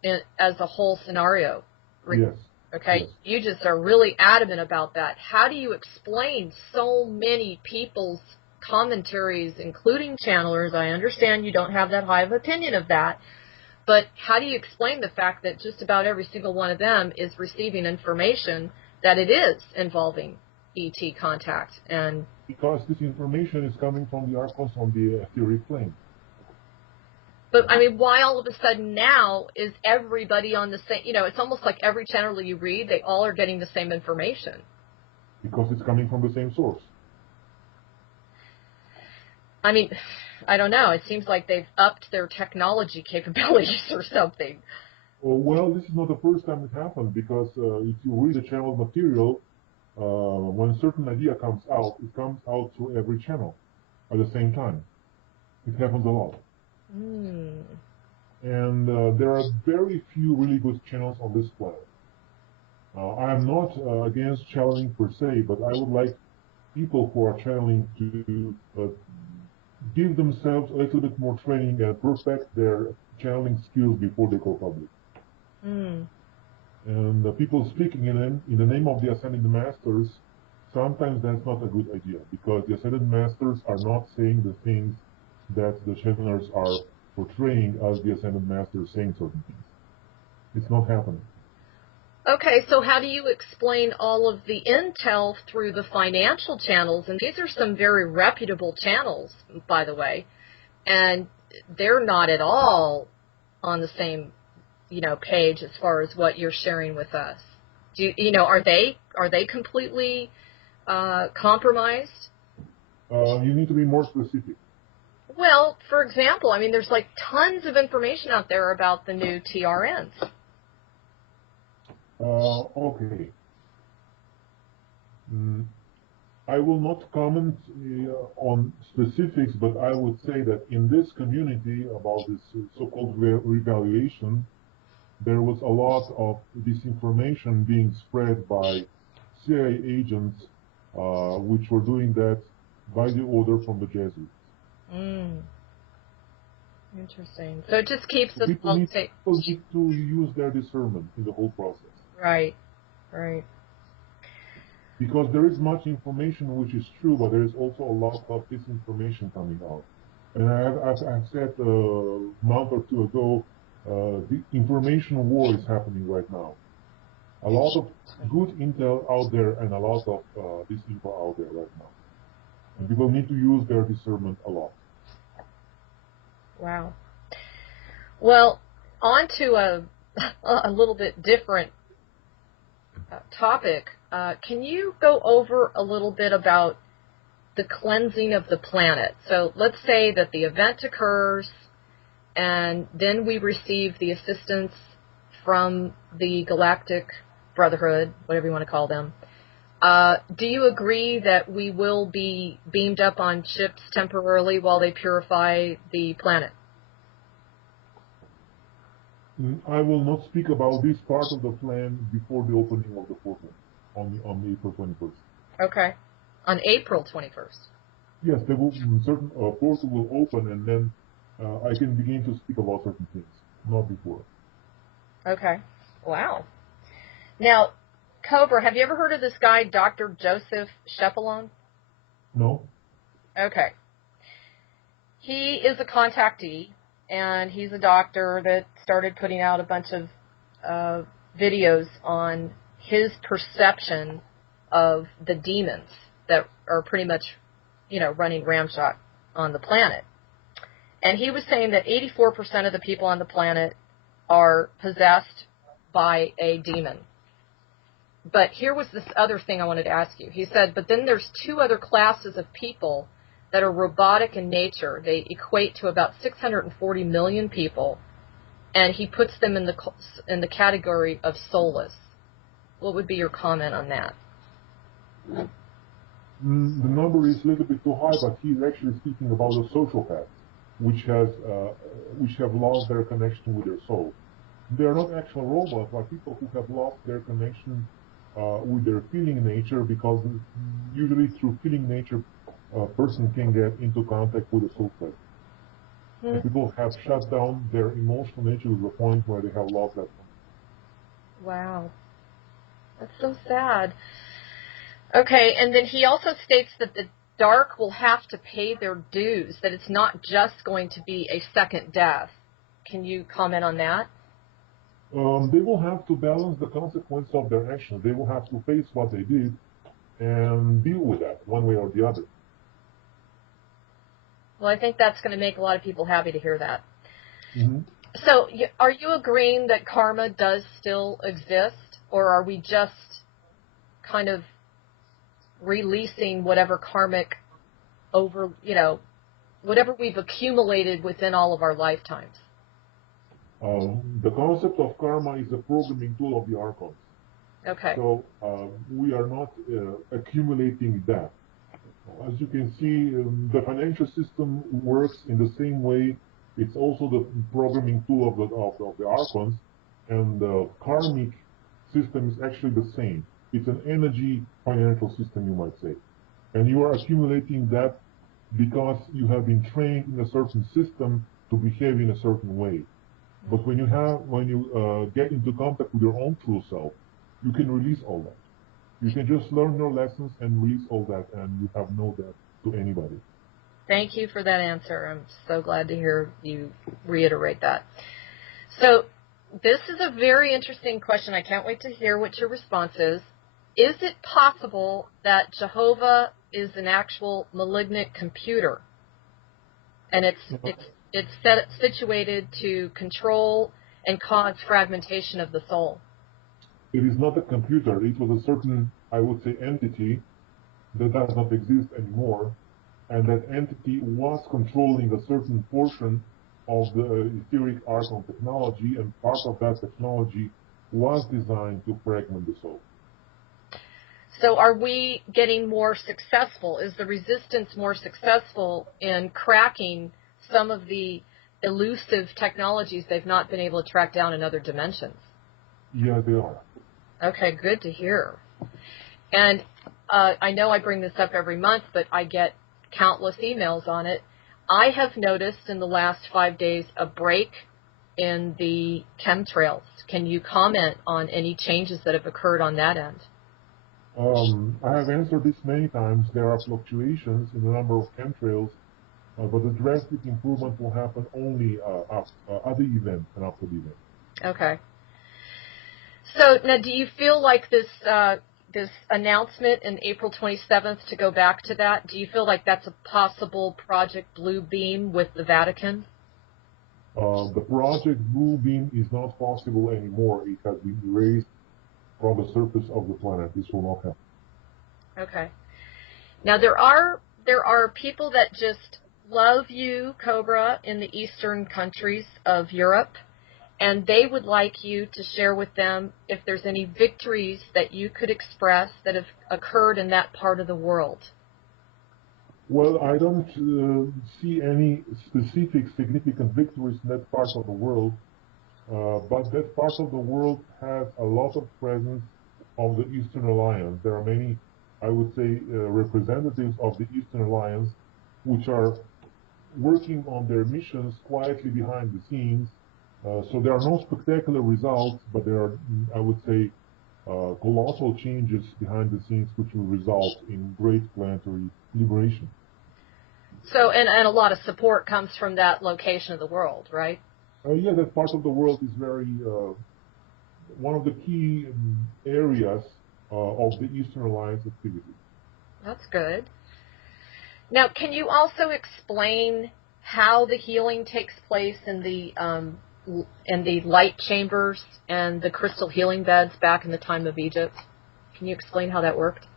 as a whole scenario. Yes. Okay, yes. You just are really adamant about that. How do you explain so many people's commentaries, including channelers? I understand you don't have that high of opinion of that, but how do you explain the fact that just about every single one of them is receiving information that it is involving ET contact? And because this information is coming from the Archons on the etheric plane. But, I mean, why all of a sudden now is everybody on the same, it's almost like every channel you read, they all are getting the same information. Because it's coming from the same source. I mean, I don't know. It seems like they've upped their technology capabilities or something. Well, this is not the first time it happened, because if you read the channel material, when a certain idea comes out, it comes out through every channel at the same time. It happens a lot. Mm. And there are very few really good channels on this planet. I am not against channeling per se, but I would like people who are channeling to give themselves a little bit more training and perfect their channeling skills before they go public. Mm. And people speaking in the name of the Ascended Masters, sometimes that's not a good idea, because the Ascended Masters are not saying the things that the channelers are portraying as the Ascended Masters saying certain things. It's not happening. Okay, so how do you explain all of the intel through the financial channels? And these are some very reputable channels, by the way, and they're not at all on the same, page as far as what you're sharing with us. Are they completely compromised? You need to be more specific. Well, for example, I mean, there's like tons of information out there about the new TRNs. Okay. I will not comment on specifics, but I would say that in this community about this so-called revaluation, there was a lot of disinformation being spread by CIA agents, which were doing that by the order from the Jesuits. Mm. Interesting. So it just keeps us People need to use their discernment in the whole process. Right, right. Because there is much information which is true, but there is also a lot of disinformation coming out. And I've said a month or two ago, the information war is happening right now. A lot of good intel out there and a lot of disinfo out there right now. And people need to use their discernment a lot. Wow. Well, on to a little bit different topic. Can you go over a little bit about the cleansing of the planet? So let's say that the event occurs and then we receive the assistance from the Galactic Brotherhood, whatever you want to call them. Do you agree that we will be beamed up on ships temporarily while they purify the planet? I will not speak about this part of the plan before the opening of the portal on April 21st. Okay. On April 21st? Yes, there will certain portal will open, and then I can begin to speak about certain things, not before. Okay. Wow. Now, Cobra, have you ever heard of this guy, Dr. Joseph Shepelon? No. Okay. He is a contactee, and he's a doctor that started putting out a bunch of videos on his perception of the demons that are pretty much, running ramshot on the planet. And he was saying that 84% of the people on the planet are possessed by a demon. But here was this other thing I wanted to ask you. He said, but then there's two other classes of people that are robotic in nature. They equate to about 640 million people, and he puts them in the category of soulless. What would be your comment on that? The number is a little bit too high, but he's actually speaking about the sociopaths, which have lost their connection with their soul. They are not actual robots, but people who have lost their connection with their feeling nature, because usually through feeling nature, a person can get into contact with the soul side. And people have shut down their emotional nature to the point where they have lost that one. Wow. That's so sad. Okay, and then he also states that the dark will have to pay their dues, that it's not just going to be a second death. Can you comment on that? They will have to balance the consequence of their actions. They will have to face what they did and deal with that one way or the other. Well, I think that's going to make a lot of people happy to hear that. Mm-hmm. So are you agreeing that karma does still exist, or are we just kind of releasing whatever karmic whatever we've accumulated within all of our lifetimes? The concept of karma is a programming tool of the Archons. Okay. So we are not accumulating that. As you can see, the financial system works in the same way. It's also the programming tool of the Archons, and the karmic system is actually the same. It's an energy financial system, you might say. And you are accumulating that because you have been trained in a certain system to behave in a certain way. But when you get into contact with your own true self, you can release all that. You can just learn your lessons and release all that, and you have no debt to anybody. Thank you for that answer. I'm so glad to hear you reiterate that. So this is a very interesting question. I can't wait to hear what your response is. Is it possible that Jehovah is an actual malignant computer, and it's situated to control and cause fragmentation of the soul? It is not a computer. It was a certain, I would say, entity that does not exist anymore, and that entity was controlling a certain portion of the etheric Archon technology, and part of that technology was designed to fragment the soul. So are we getting more successful? Is the resistance more successful in cracking some of the elusive technologies they've not been able to track down in other dimensions? Yeah, they are. Okay, good to hear. And I know I bring this up every month, but I get countless emails on it. I have noticed in the last 5 days a break in the chemtrails. Can you comment on any changes that have occurred on that end? I have answered this many times. There are fluctuations in the number of chemtrails, but the drastic improvement will happen only at the event and after the event. Okay. So now, do you feel like this announcement in April 27th, to go back to that, do you feel like that's a possible Project Blue Beam with the Vatican? The Project Blue Beam is not possible anymore. It has been erased from the surface of the planet. This will not happen. Okay. Now, there are people that just love you, Cobra, in the eastern countries of Europe, and they would like you to share with them if there's any victories that you could express that have occurred in that part of the world. Well, I don't see any specific significant victories in that part of the world, but that part of the world has a lot of presence of the Eastern Alliance. There are many, I would say, representatives of the Eastern Alliance which are working on their missions quietly behind the scenes. So there are no spectacular results, but there are, I would say, colossal changes behind the scenes which will result in great planetary liberation. So, and a lot of support comes from that location of the world, right? Yeah, that part of the world is very, one of the key areas of the Eastern Alliance activity. That's good. Now, can you also explain how the healing takes place in the light chambers and the crystal healing beds back in the time of Egypt? Can you explain how that worked?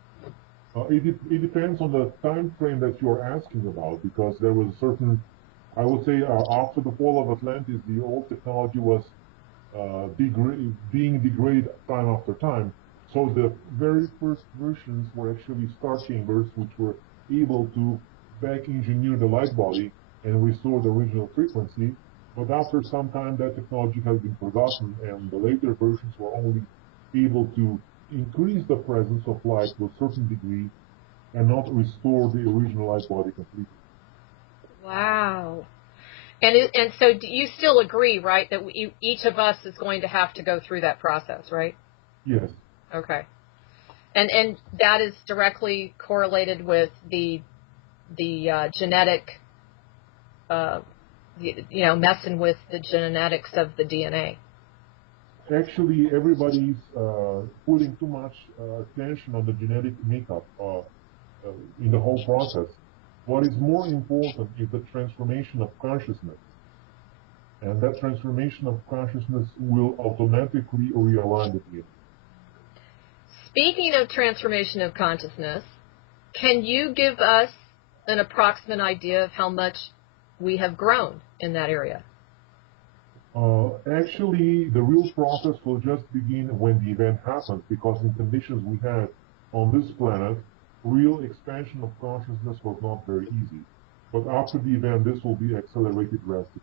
It depends on the time frame that you're asking about, because there was a certain, I would say, after the fall of Atlantis, the old technology was being degraded time after time. So the very first versions were actually star chambers, which were able to back engineer the light body and restore the original frequency. But after some time, that technology has been forgotten, and the later versions were only able to increase the presence of light to a certain degree and not restore the original light body completely. Wow. And so do you still agree, right, that each of us is going to have to go through that process, right? Yes. Okay. And that is directly correlated with the genetic, messing with the genetics of the DNA. Actually, everybody's putting too much attention on the genetic makeup in the whole process. What is more important is the transformation of consciousness. And that transformation of consciousness will automatically realign the DNA. Speaking of transformation of consciousness, can you give us an approximate idea of how much we have grown in that area? Actually, the real process will just begin when the event happens, because in conditions we had on this planet, real expansion of consciousness was not very easy. But after the event, this will be accelerated drastically.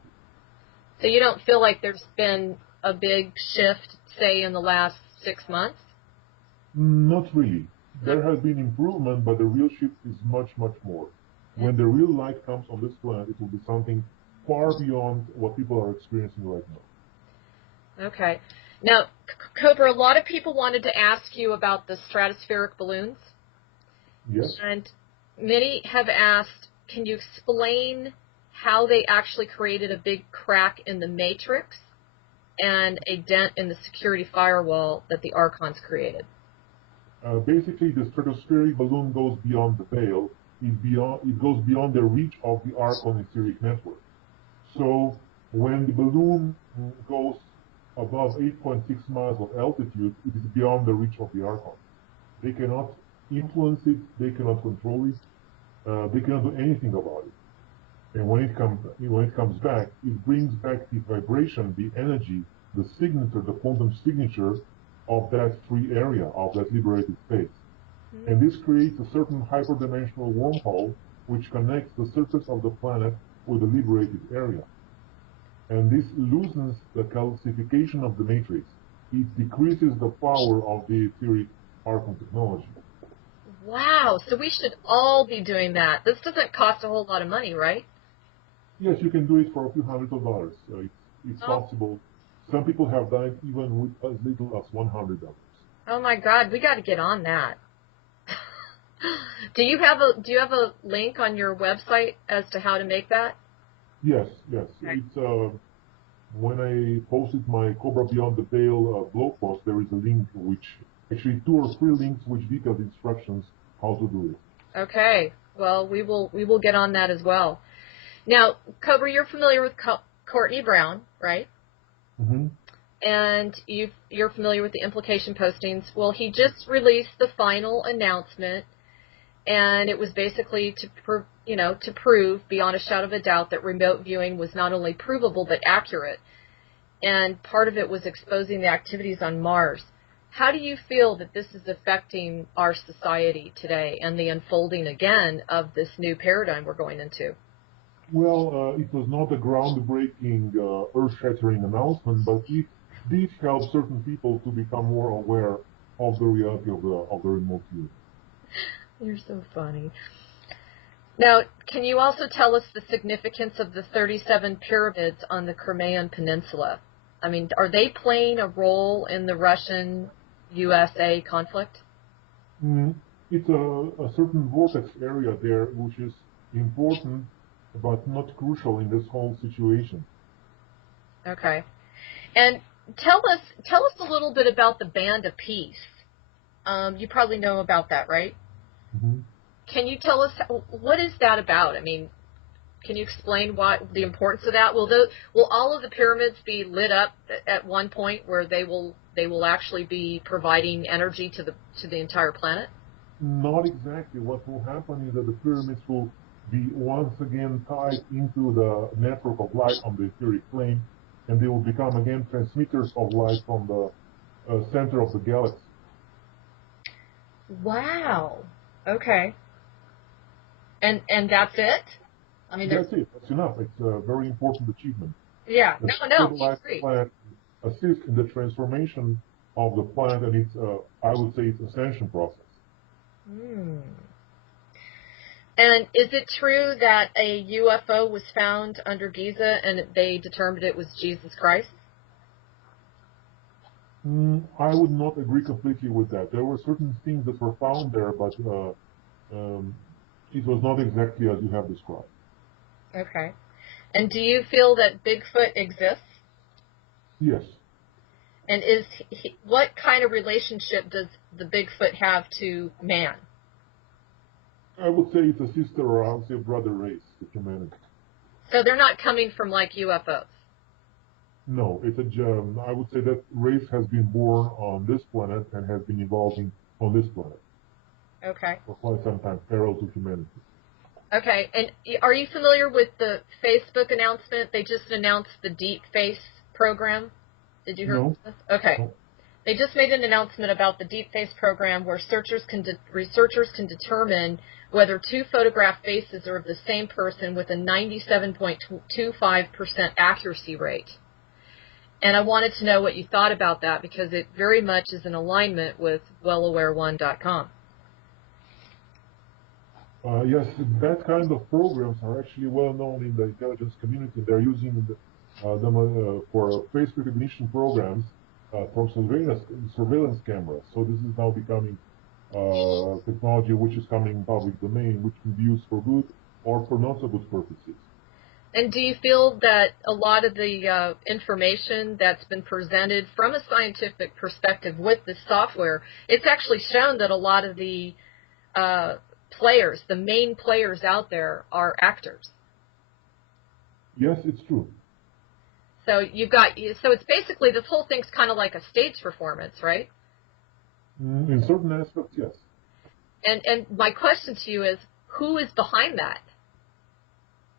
So you don't feel like there's been a big shift, say, in the last 6 months? Not really. There has been improvement, but the real shift is much, much more. When the real light comes on this planet, it will be something far beyond what people are experiencing right now. Okay. Now, Cobra, a lot of people wanted to ask you about the stratospheric balloons. Yes. And many have asked, can you explain how they actually created a big crack in the matrix and a dent in the security firewall that the Archons created? Basically, the stratospheric balloon goes beyond the veil. It goes beyond the reach of the Archon etheric network. So when the balloon goes above 8.6 miles of altitude, it is beyond the reach of the Archon. They cannot influence it. They cannot control it. They cannot do anything about it. And when it comes back, it brings back the vibration, the energy, the signature, the quantum signature of that free area, of that liberated space. And this creates a certain hyperdimensional wormhole which connects the surface of the planet with the liberated area. And this loosens the calcification of the matrix. It decreases the power of the etheric Archon technology. Wow, so we should all be doing that. This doesn't cost a whole lot of money, right? Yes, you can do it for a few $100s. It's possible. Some people have done it even with as little as $100. Oh my God, we got to get on that. Do you have a link on your website as to how to make that? Yes. Okay. It's when I posted my Cobra Beyond the Veil blog post, there is a link which actually 2 or 3 links which detail the instructions how to do it. Okay. Well, we will get on that as well. Now, Cobra, you're familiar with Courtney Brown, right? Mm-hmm. And you're familiar with the implication postings. Well, he just released the final announcement, and it was basically to prove beyond a shadow of a doubt that remote viewing was not only provable but accurate. And part of it was exposing the activities on Mars. How do you feel that this is affecting our society today and the unfolding again of this new paradigm we're going into? Well, it was not a groundbreaking, earth-shattering announcement, but it did help certain people to become more aware of the reality of the remote view. You're so funny. Now, can you also tell us the significance of the 37 pyramids on the Crimean Peninsula? I mean, are they playing a role in the Russian-USA conflict? It's a certain vortex area there which is important but not crucial in this whole situation. Okay. And tell us a little bit about the Band of Peace. You probably know about that, right? Mm-hmm. Can you tell us what is that about? I mean, can you explain the importance of that? Will all of the pyramids be lit up at one point where they will actually be providing energy to the entire planet? Not exactly. What will happen is that the pyramids will be once again tied into the network of light on the etheric plane, and they will become again transmitters of light from the center of the galaxy. Wow. Okay. And that's it? I mean, that's it. That's enough. It's a very important achievement. Yeah. The stabilized planet assists in the transformation of the planet and its, I would say, its ascension process. And is it true that a UFO was found under Giza and they determined it was Jesus Christ? I would not agree completely with that. There were certain things that were found there, but it was not exactly as you have described. Okay. And do you feel that Bigfoot exists? Yes. And what kind of relationship does the Bigfoot have to man? I would say it's a sister, or I would say a brother race to humanity. So they're not coming from like UFOs? No, I would say that race has been born on this planet and has been evolving on this planet. Okay. For quite some time, parallel to humanity. Okay, and are you familiar with the Facebook announcement? They just announced the Deep Face program. Did you hear No. this? Okay. No. They just made an announcement about the Deep Face program where researchers can determine whether 2 photographed faces are of the same person with a 97.25% accuracy rate. And I wanted to know what you thought about that because it very much is in alignment with WellAware1.com. Yes, that kind of programs are actually well known in the intelligence community. They're using them for face recognition programs from surveillance cameras. So this is now becoming technology which is coming in public domain, which can be used for good or for not so good purposes. And do you feel that a lot of the information that's been presented from a scientific perspective with this software, it's actually shown that a lot of the players, the main players out there, are actors? Yes, it's true. So it's basically, this whole thing's kind of like a stage performance, right? In certain aspects, yes. And my question to you is, who is behind that?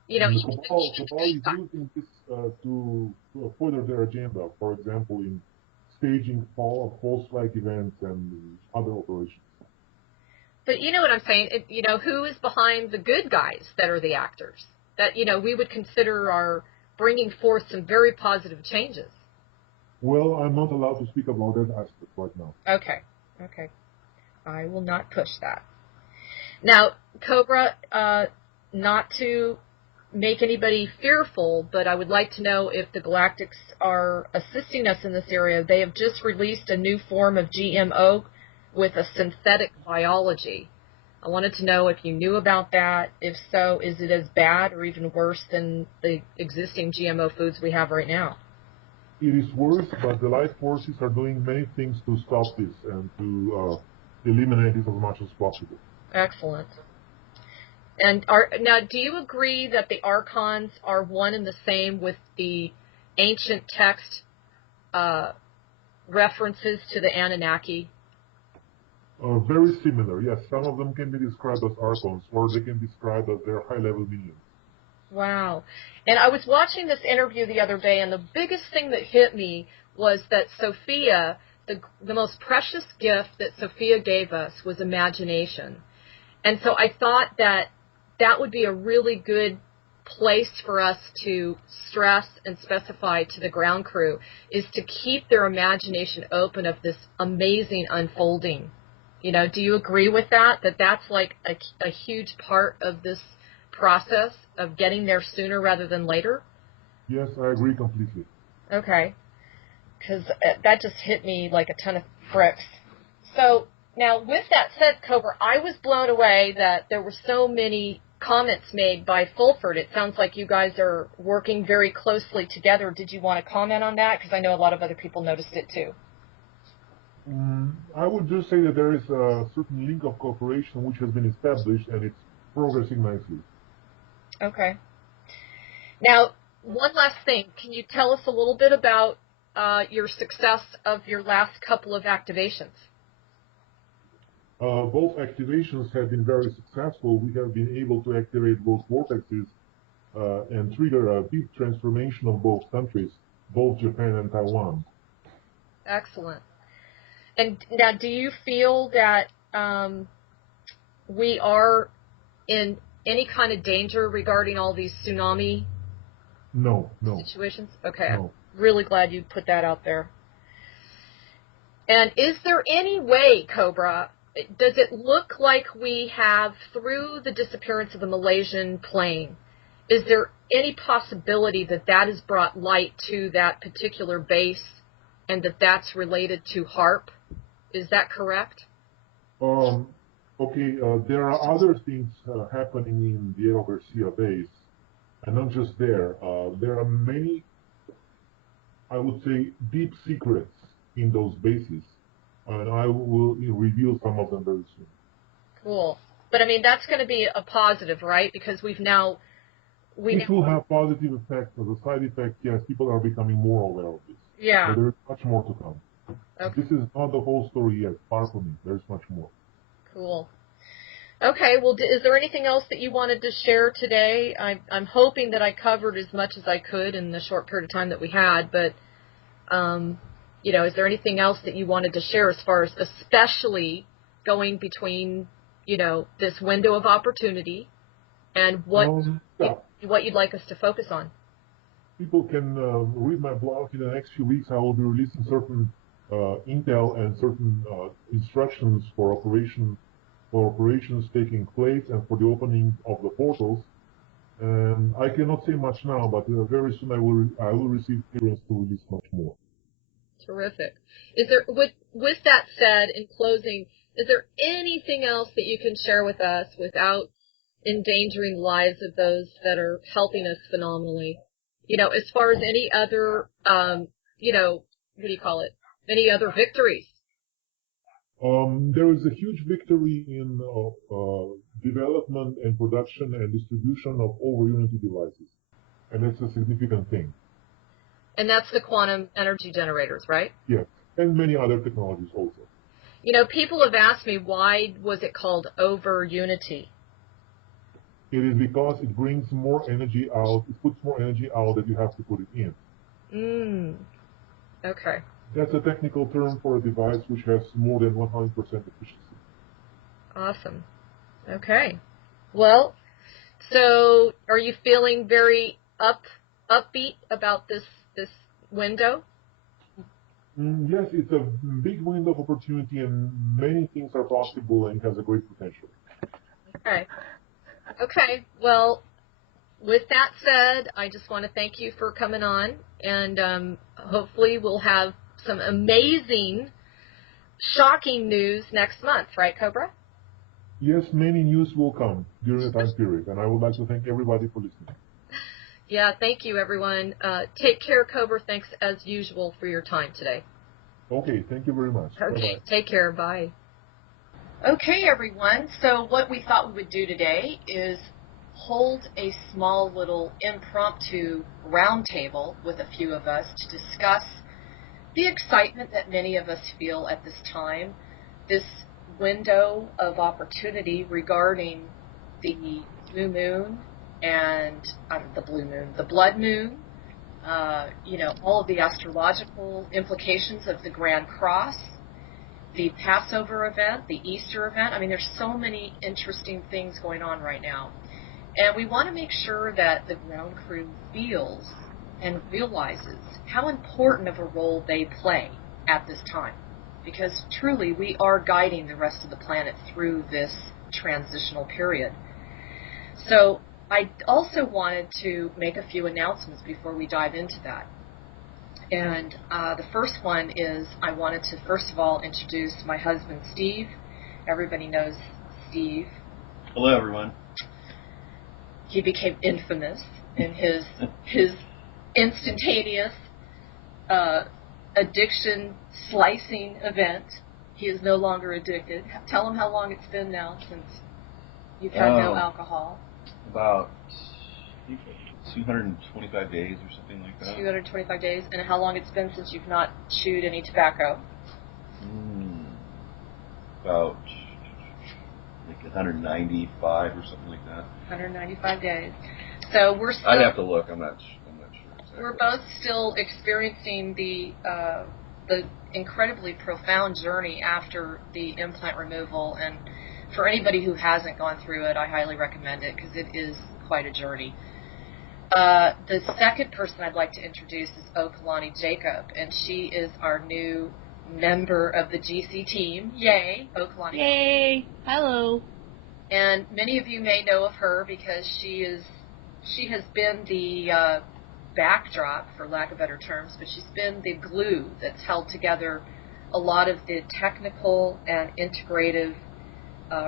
You know, Cabal is using this to further their agenda. For example, in staging false flag events and other operations. But you know what I'm saying? Who is behind the good guys that are the actors that, we would consider are bringing forth some very positive changes? Well, I'm not allowed to speak about that aspect right now. Okay. I will not push that. Now, Cobra, not to make anybody fearful, but I would like to know if the Galactics are assisting us in this area. They have just released a new form of GMO with a synthetic biology. I wanted to know if you knew about that. If so, is it as bad or even worse than the existing GMO foods we have right now? It is worse, but the light forces are doing many things to stop this and to eliminate it as much as possible. Excellent. And now, do you agree that the Archons are one and the same with the ancient text references to the Anunnaki? Very similar, yes. Some of them can be described as Archons, or they can be described as their high-level minions. Wow. And I was watching this interview the other day, and the biggest thing that hit me was that Sophia, the most precious gift that Sophia gave us was imagination. And so I thought that would be a really good place for us to stress and specify to the ground crew, is to keep their imagination open of this amazing unfolding. Do you agree with that? That's like a huge part of this process of getting there sooner rather than later? Yes, I agree completely. Okay. Because that just hit me like a ton of bricks. So now, with that said, Cobra, I was blown away that there were so many comments made by Fulford. It sounds like you guys are working very closely together. Did you want to comment on that? Because I know a lot of other people noticed it too. I would just say that there is a certain link of cooperation which has been established, and it's progressing nicely. Okay. Now, one last thing. Can you tell us a little bit about your success of your last couple of activations? Both activations have been very successful. We have been able to activate both vortexes and trigger a deep transformation of both countries, both Japan and Taiwan. Excellent. And now, do you feel that we are in any kind of danger regarding all these tsunami situations? Okay, no. I'm really glad you put that out there. And is there any way, Cobra, does it look like we have, through the disappearance of the Malaysian plane, is there any possibility that has brought light to that particular base and that's related to HARP? Is that correct? Okay, there are other things happening in the El Garcia base, and not just there. There are many, I would say, deep secrets in those bases, and I will reveal some of them very soon. Cool. But, I mean, that's going to be a positive, right? Because it will have positive effects. As a side effect, yes, people are becoming more aware of this. Yeah. But there is much more to come. Okay. This is not the whole story yet. Far from it. There's much more. Cool. Okay, well, is there anything else that you wanted to share today? I'm hoping that I covered as much as I could in the short period of time that we had, but, is there anything else that you wanted to share as far as especially going between, this window of opportunity and what you'd like us to focus on? People can read my blog. In the next few weeks, I will be releasing certain intel and certain instructions for operations taking place and for the opening of the portals. And I cannot say much now, but very soon I will receive clearance to release much more. Terrific. Is there, with that said, in closing, is there anything else that you can share with us without endangering the lives of those that are helping us phenomenally? As far as any other, any other victories? There is a huge victory in development and production and distribution of over-unity devices, and that's a significant thing. And that's the quantum energy generators, right? Yes, and many other technologies also. People have asked me, why was it called over-unity? It is because it brings more energy out, it puts more energy out that you have to put it in. Okay. That's a technical term for a device which has more than 100% efficiency. Awesome. Okay. Well, so are you feeling very upbeat about this window? Yes, it's a big window of opportunity, and many things are possible, and has a great potential. Okay. Okay. Well, with that said, I just want to thank you for coming on, and hopefully we'll have some amazing, shocking news next month, right, Cobra? Yes, many news will come during the time period, and I would like to thank everybody for listening. Yeah, thank you, everyone. Take care, Cobra. Thanks, as usual, for your time today. Okay, thank you very much. Okay, Bye-bye. take care. Bye. Okay, everyone. So what we thought we would do today is hold a small little impromptu roundtable with a few of us to discuss the excitement that many of us feel at this time, this window of opportunity regarding the blue moon and the blood moon, all of the astrological implications of the Grand Cross, the Passover event, the Easter event. I mean, there's so many interesting things going on right now. And we want to make sure that the ground crew feels and realizes how important of a role they play at this time. Because truly, we are guiding the rest of the planet through this transitional period. So I also wanted to make a few announcements before we dive into that. And the first one is I wanted to, first of all, introduce my husband, Steve. Everybody knows Steve. Hello, everyone. He became infamous in his instantaneous addiction slicing event. He is no longer addicted. Tell him how long it's been now since you've had no alcohol. About 225 days or something like that. 225 days. And how long it's been since you've not chewed any tobacco? About like 195 or something like that. 195 days. So we're still... I'd have to look. I'm not sure exactly. We're both still experiencing the incredibly profound journey after the implant removal. And for anybody who hasn't gone through it, I highly recommend it because it is quite a journey. The second person I'd like to introduce is Okalani Jacob, and she is our new member of the GC team. Yay, Okalani. Yay. Hello. And many of you may know of her because she has been the backdrop, for lack of better terms, but she's been the glue that's held together a lot of the technical and integrative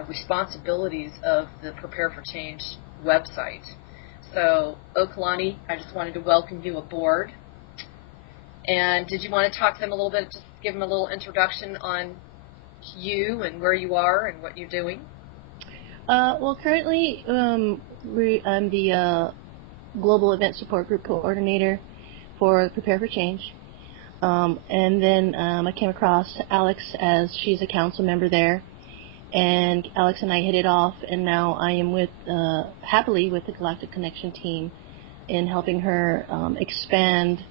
responsibilities of the Prepare for Change website. So, Okalani, I just wanted to welcome you aboard. And did you want to talk to them a little bit, just give them a little introduction on you and where you are and what you're doing? Well, currently, I'm the Global Event Support Group Coordinator for Prepare for Change. And then I came across Alex as she's a council member there. And Alex and I hit it off, and now I am happily with the Galactic Connection team in helping her expand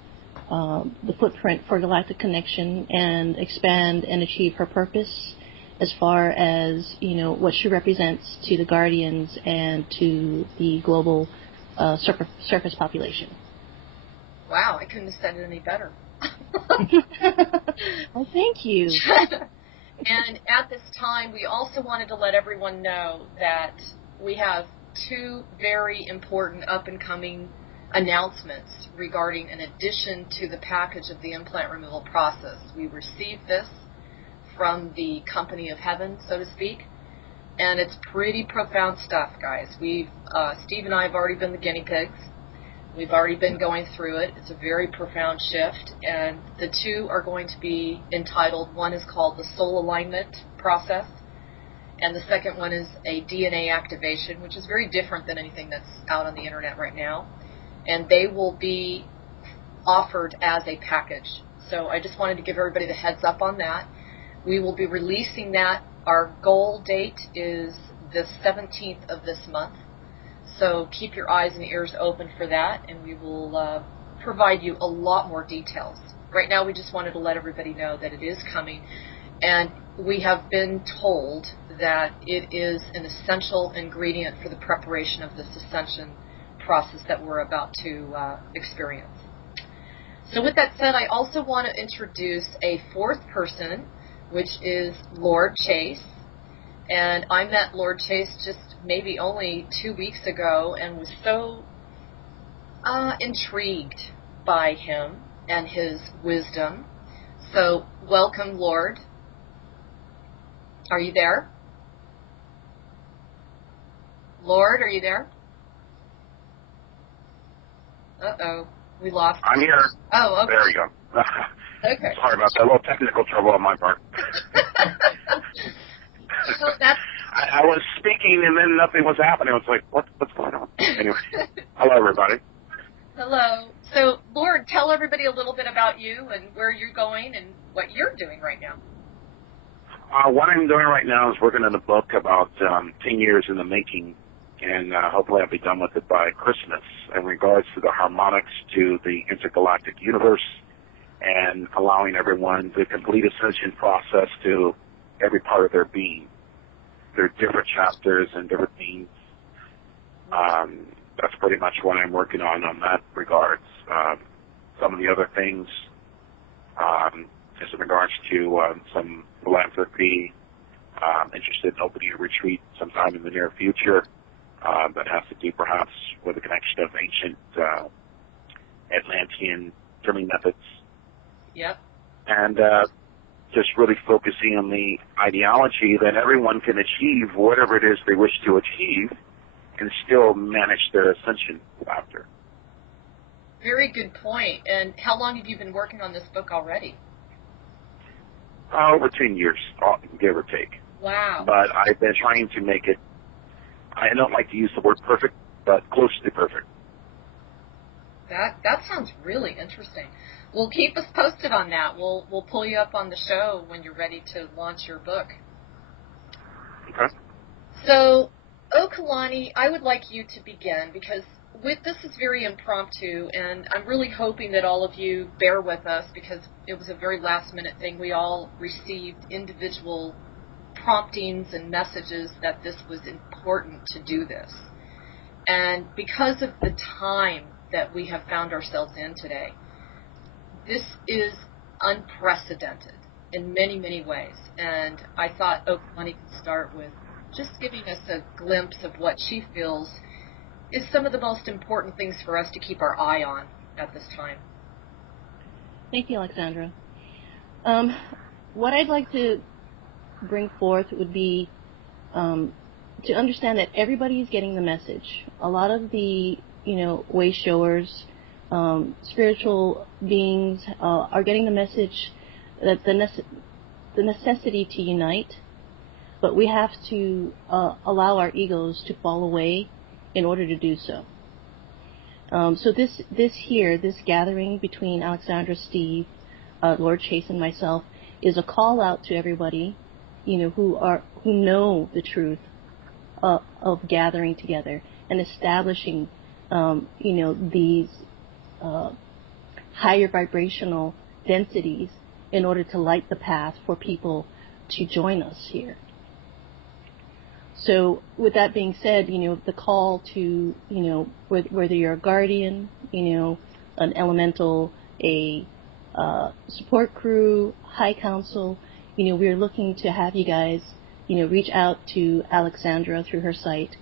the footprint for Galactic Connection and expand and achieve her purpose as far as, what she represents to the Guardians and to the global surface population. Wow, I couldn't have said it any better. Well, thank you. And at this time, we also wanted to let everyone know that we have two very important up-and-coming announcements regarding an addition to the package of the implant removal process. We received this from the company of heaven, so to speak, and it's pretty profound stuff, guys. Steve and I have already been the guinea pigs. We've already been going through it. It's a very profound shift, and the two are going to be entitled, one is called the soul alignment process, and the second one is a DNA activation, which is very different than anything that's out on the internet right now, and they will be offered as a package. So I just wanted to give everybody the heads up on that. We will be releasing that. Our goal date is the 17th of this month. So keep your eyes and ears open for that, and we will provide you a lot more details. Right now, we just wanted to let everybody know that it is coming. And we have been told that it is an essential ingredient for the preparation of this ascension process that we're about to experience. So with that said, I also want to introduce a fourth person, which is Lord Chase. And I met Lord Chase just maybe only 2 weeks ago and was so intrigued by him and his wisdom. So welcome, Lord. Are you there? Lord, are you there? Uh-oh, we lost I'm here. Oh, okay. There we go. Okay. Sorry about that. A little technical trouble on my part. So that's... I was speaking and then nothing was happening. I was like, what's going on? Anyway, hello, everybody. Hello. So, Lord, tell everybody a little bit about you and where you're going and what you're doing right now. What I'm doing right now is working on a book about 10 years in the making, and hopefully I'll be done with it by Christmas in regards to the harmonics to the intergalactic universe and allowing everyone the complete ascension process to every part of their being. There are different chapters and different themes. That's pretty much what I'm working on that regards. Some of the other things is in regards to some philanthropy. Interested in opening a retreat sometime in the near future that has to do perhaps with the connection of ancient Atlantean drilling methods. Yep. And just really focusing on the ideology that everyone can achieve whatever it is they wish to achieve and still manage their ascension after. Very good point. And how long have you been working on this book already? Over 10 years, give or take. Wow. But I've been trying to make it, I don't like to use the word perfect, but close to perfect. That sounds really interesting. Well, keep us posted on that. We'll pull you up on the show when you're ready to launch your book. Okay. So, Kalani, I would like you to begin because this is very impromptu, and I'm really hoping that all of you bear with us because it was a very last-minute thing. We all received individual promptings and messages that this was important to do this. And because of the time that we have found ourselves in today, this is unprecedented in many, many ways. And I thought Kalani could start with just giving us a glimpse of what she feels is some of the most important things for us to keep our eye on at this time. Thank you, Alexandra. What I'd like to bring forth would be to understand that everybody is getting the message. A lot of the, way showers, spiritual beings are getting the message that the necessity to unite, but we have to allow our egos to fall away in order to do so. So this gathering between Alexandra, Steve, Lord Chase, and myself is a call out to everybody, who know the truth of gathering together and establishing, these higher vibrational densities in order to light the path for people to join us here. So with that being said, the call to, whether you're a guardian, an elemental, a support crew, high council, we're looking to have you guys, reach out to Alexandra through her site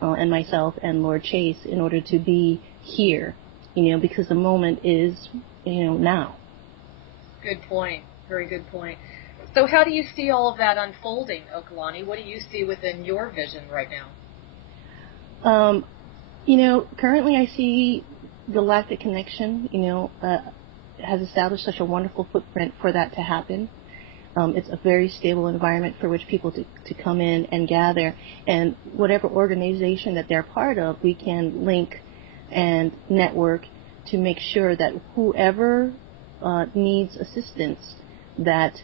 and myself and Lord Chase in order to be here, because the moment is, now. Good point. Very good point. So how do you see all of that unfolding, Kalani? What do you see within your vision right now? Currently I see Galactic Connection, has established such a wonderful footprint for that to happen. It's a very stable environment for which people to come in and gather. And whatever organization that they're part of, we can link and network to make sure that whoever needs assistance, that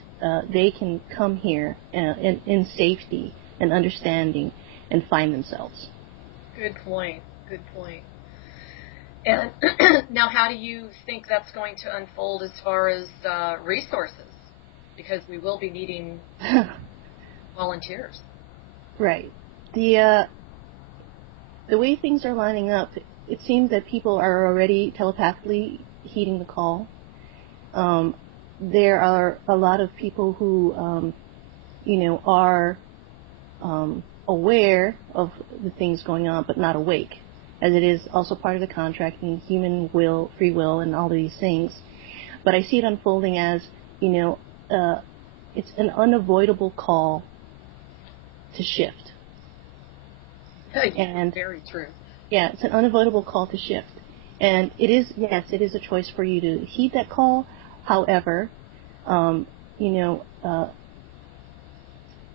they can come here in safety and understanding and find themselves. Good point. Good point. And now how do you think that's going to unfold as far as resources? because we will be needing volunteers. Right. The way things are lining up, it seems that people are already telepathically heeding the call. There are a lot of people who, are aware of the things going on, but not awake, as it is also part of the contract and human will, free will, and all of these things. But I see it unfolding as, it's an unavoidable call to shift. And very true. Yeah, it's an unavoidable call to shift. And it is, yes, it is a choice for you to heed that call. However, in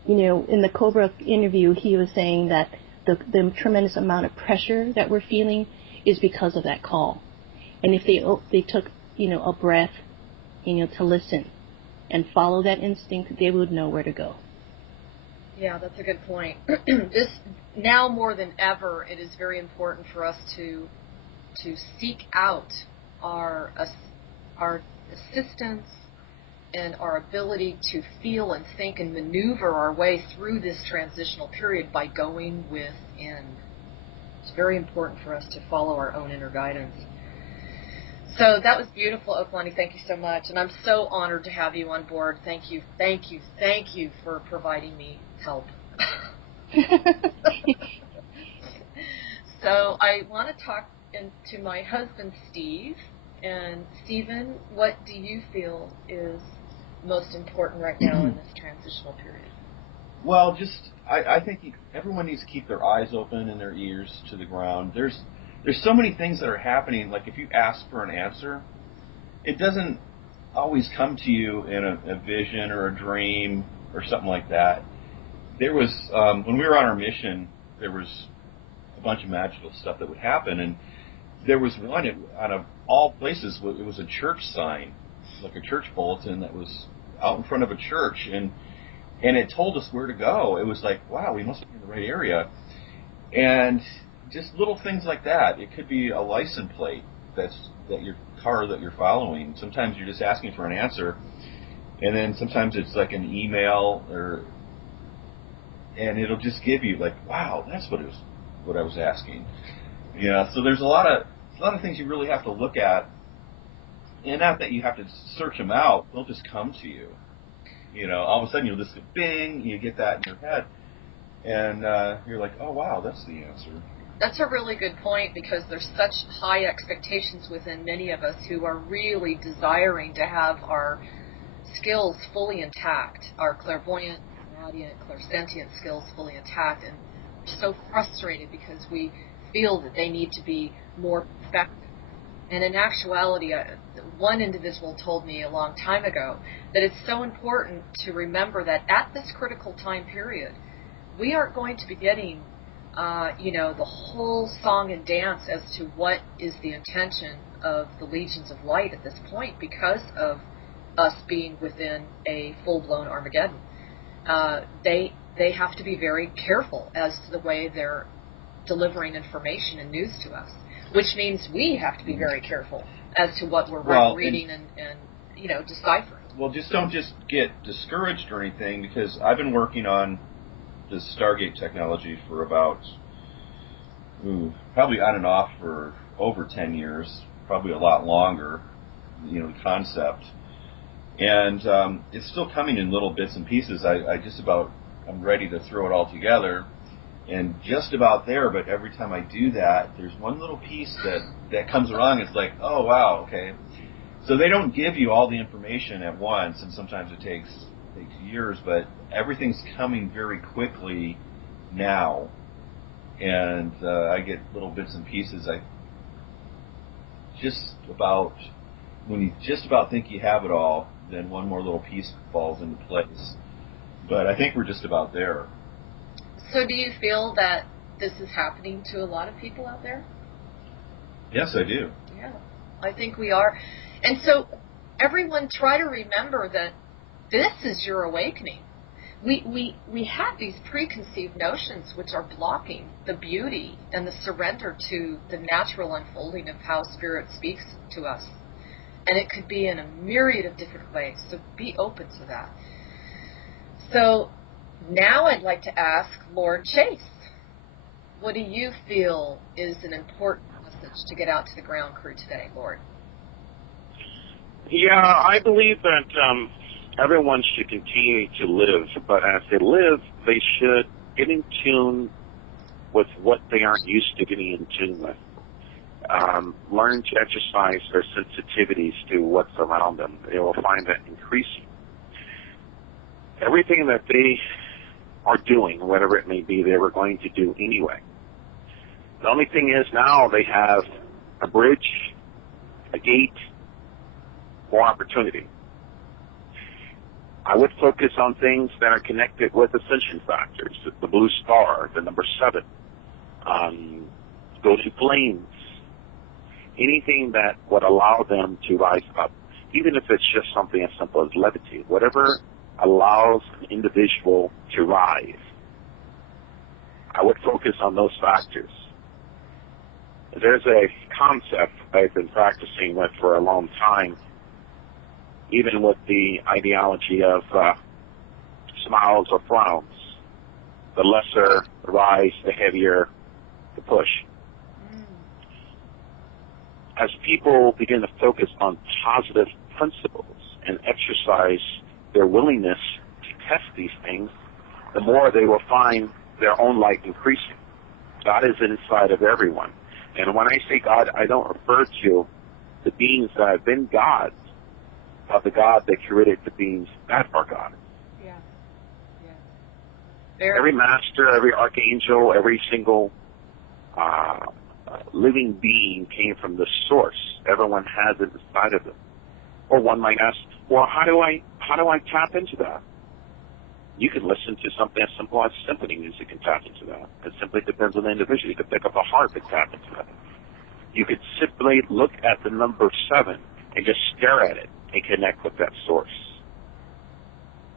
the Cobra interview, he was saying that the tremendous amount of pressure that we're feeling is because of that call. And if they took, a breath, to listen and follow that instinct, they would know where to go. Yeah, that's a good point. This, now more than ever, it is very important for us to seek out our assistance and our ability to feel and think and maneuver our way through this transitional period by going within. It's very important for us to follow our own inner guidance. So that was beautiful, Oaklani. Thank you so much. And I'm so honored to have you on board. Thank you for providing me help. So I want to talk to my husband, Steve. And Stephen, what do you feel is most important right now in this transitional period? Well, I think everyone needs to keep their eyes open and their ears to the ground. There's so many things that are happening. Like if you ask for an answer, it doesn't always come to you in a vision or a dream or something like that. There was, when we were on our mission, there was a bunch of magical stuff that would happen. And there was one, out of all places, it was a church sign, like a church bulletin that was out in front of a church. And it told us where to go. It was like, wow, we must be in the right area. And just little things like that. It could be a license plate that your car that you're following. Sometimes you're just asking for an answer, and then sometimes it's like an email and it'll just give you like, wow, that's what I was asking. So there's a lot of things you really have to look at, and not that you have to search them out. They'll just come to you. All of a sudden you'll just go bing, you get that in your head, and you're like, oh wow, that's the answer. That's a really good point, because there's such high expectations within many of us who are really desiring to have our skills fully intact, our clairvoyant, clairaudient, clairsentient skills fully intact, and we're so frustrated because we feel that they need to be more effective. And in actuality, one individual told me a long time ago that it's so important to remember that at this critical time period, we aren't going to be getting the whole song and dance as to what is the intention of the legions of light at this point, because of us being within a full-blown Armageddon. They have to be very careful as to the way they're delivering information and news to us, which means we have to be very careful as to what we're reading and deciphering. Well, don't get discouraged or anything, because I've been working on this Stargate technology for about, probably on and off for over 10 years, probably a lot longer, the concept. And it's still coming in little bits and pieces. I'm ready to throw it all together, and just about there, but every time I do that, there's one little piece that comes along. It's like, oh, wow, okay. So they don't give you all the information at once, and sometimes it takes years, but everything's coming very quickly now, and I get little bits and pieces. When you just about think you have it all, then one more little piece falls into place. But I think we're just about there. So do you feel that this is happening to a lot of people out there? Yes, I do. Yeah, I think we are. And so everyone try to remember that this is your awakening. We have these preconceived notions which are blocking the beauty and the surrender to the natural unfolding of how Spirit speaks to us. And it could be in a myriad of different ways, so be open to that. So now I'd like to ask Lord Chase, what do you feel is an important message to get out to the ground crew today, Lord? Yeah, I believe that everyone should continue to live, but as they live, they should get in tune with what they aren't used to getting in tune with. Learn to exercise their sensitivities to what's around them. They will find that increasing. Everything that they are doing, whatever it may be, they were going to do anyway. The only thing is now they have a bridge, a gate, more opportunity. I would focus on things that are connected with ascension factors, the blue star, the number 7, go to flames, anything that would allow them to rise up, even if it's just something as simple as levitate, whatever allows an individual to rise. I would focus on those factors. There's a concept I've been practicing with for a long time, even with the ideology of smiles or frowns. The lesser the rise, the heavier the push. As people begin to focus on positive principles and exercise their willingness to test these things, the more they will find their own light increasing. God is inside of everyone. And when I say God, I don't refer to the beings that have been gods, but the God that created the beings that are God. Yeah. Yeah. Every master, every archangel, every single living being came from the source. Everyone has it inside of them. Or one might ask, well, how do I tap into that? You can listen to something as simple as symphony music and tap into that. It simply depends on the individual. You could pick up a harp and tap into that. You could simply look at the number 7 and just stare at it and connect with that source.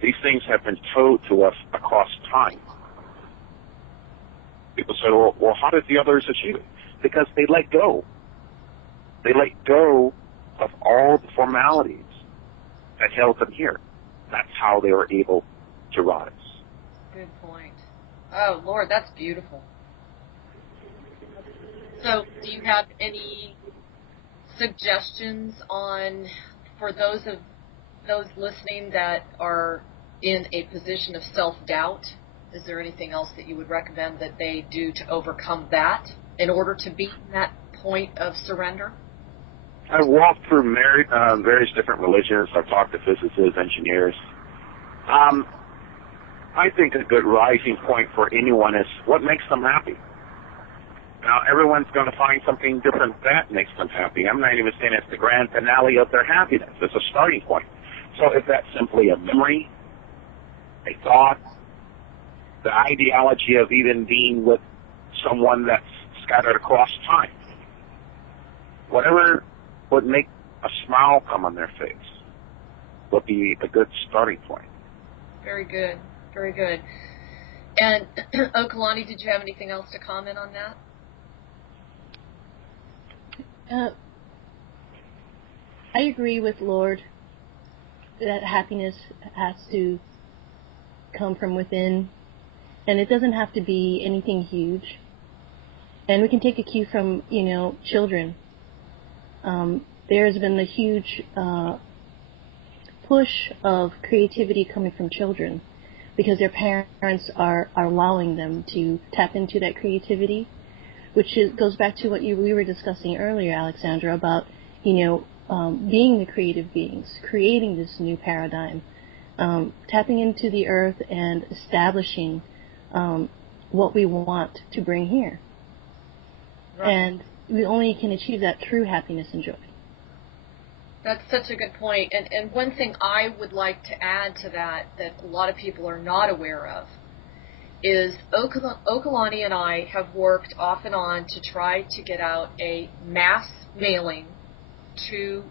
These things have been told to us across time. People say, well, how did the others achieve it? Because they let go. They let go of all the formalities that held them here. That's how they were able to rise. Good point. Oh, Lord, that's beautiful. So, do you have any suggestions for those listening that are in a position of self-doubt? Is there anything else that you would recommend that they do to overcome that in order to be in that point of surrender? I've walked through various different religions. I've talked to physicists, engineers. I think a good rising point for anyone is what makes them happy. Now, everyone's going to find something different that makes them happy. I'm not even saying it's the grand finale of their happiness. It's a starting point. So if that's simply a memory, a thought, the ideology of even being with someone that's scattered across time, whatever would make a smile come on their face would be a good starting point. Very good. Very good. And Okalani, did you have anything else to comment on that? I agree with Lord that happiness has to come from within, and it doesn't have to be anything huge. And we can take a cue from, children. There's been a huge push of creativity coming from children because their parents are allowing them to tap into that creativity, which goes back to what we were discussing earlier, Alexandra, about, being the creative beings, creating this new paradigm, tapping into the earth and establishing what we want to bring here. Right. And we only can achieve that through happiness and joy. That's such a good point. And one thing I would like to add to that a lot of people are not aware of is Okalani and I have worked off and on to try to get out a mass mailing to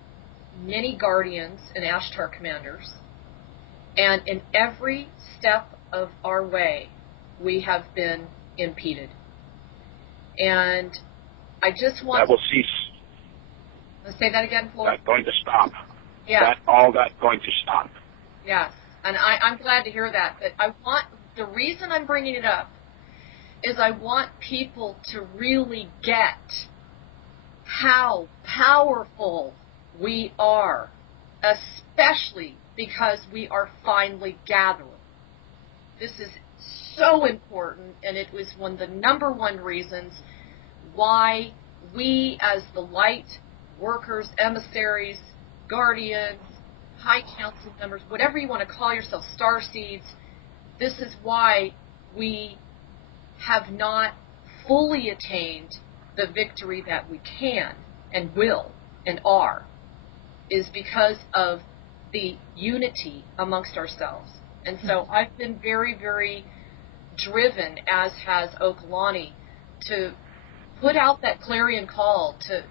many guardians and Ashtar commanders. And in every step of our way, we have been impeded. And I just want... That will cease. Say that again, Floyd. That's going to stop. Yeah. All that's going to stop. Yes, and I'm glad to hear that. But the reason I'm bringing it up is I want people to really get how powerful we are, especially because we are finally gathering. This is so important, and it was one of the number one reasons why we, as the light workers, emissaries, guardians, high council members, whatever you want to call yourself, starseeds, this is why we have not fully attained the victory that we can and will and are, is because of the unity amongst ourselves. And so I've been very, very driven, as has Okalani, to put out that clarion call to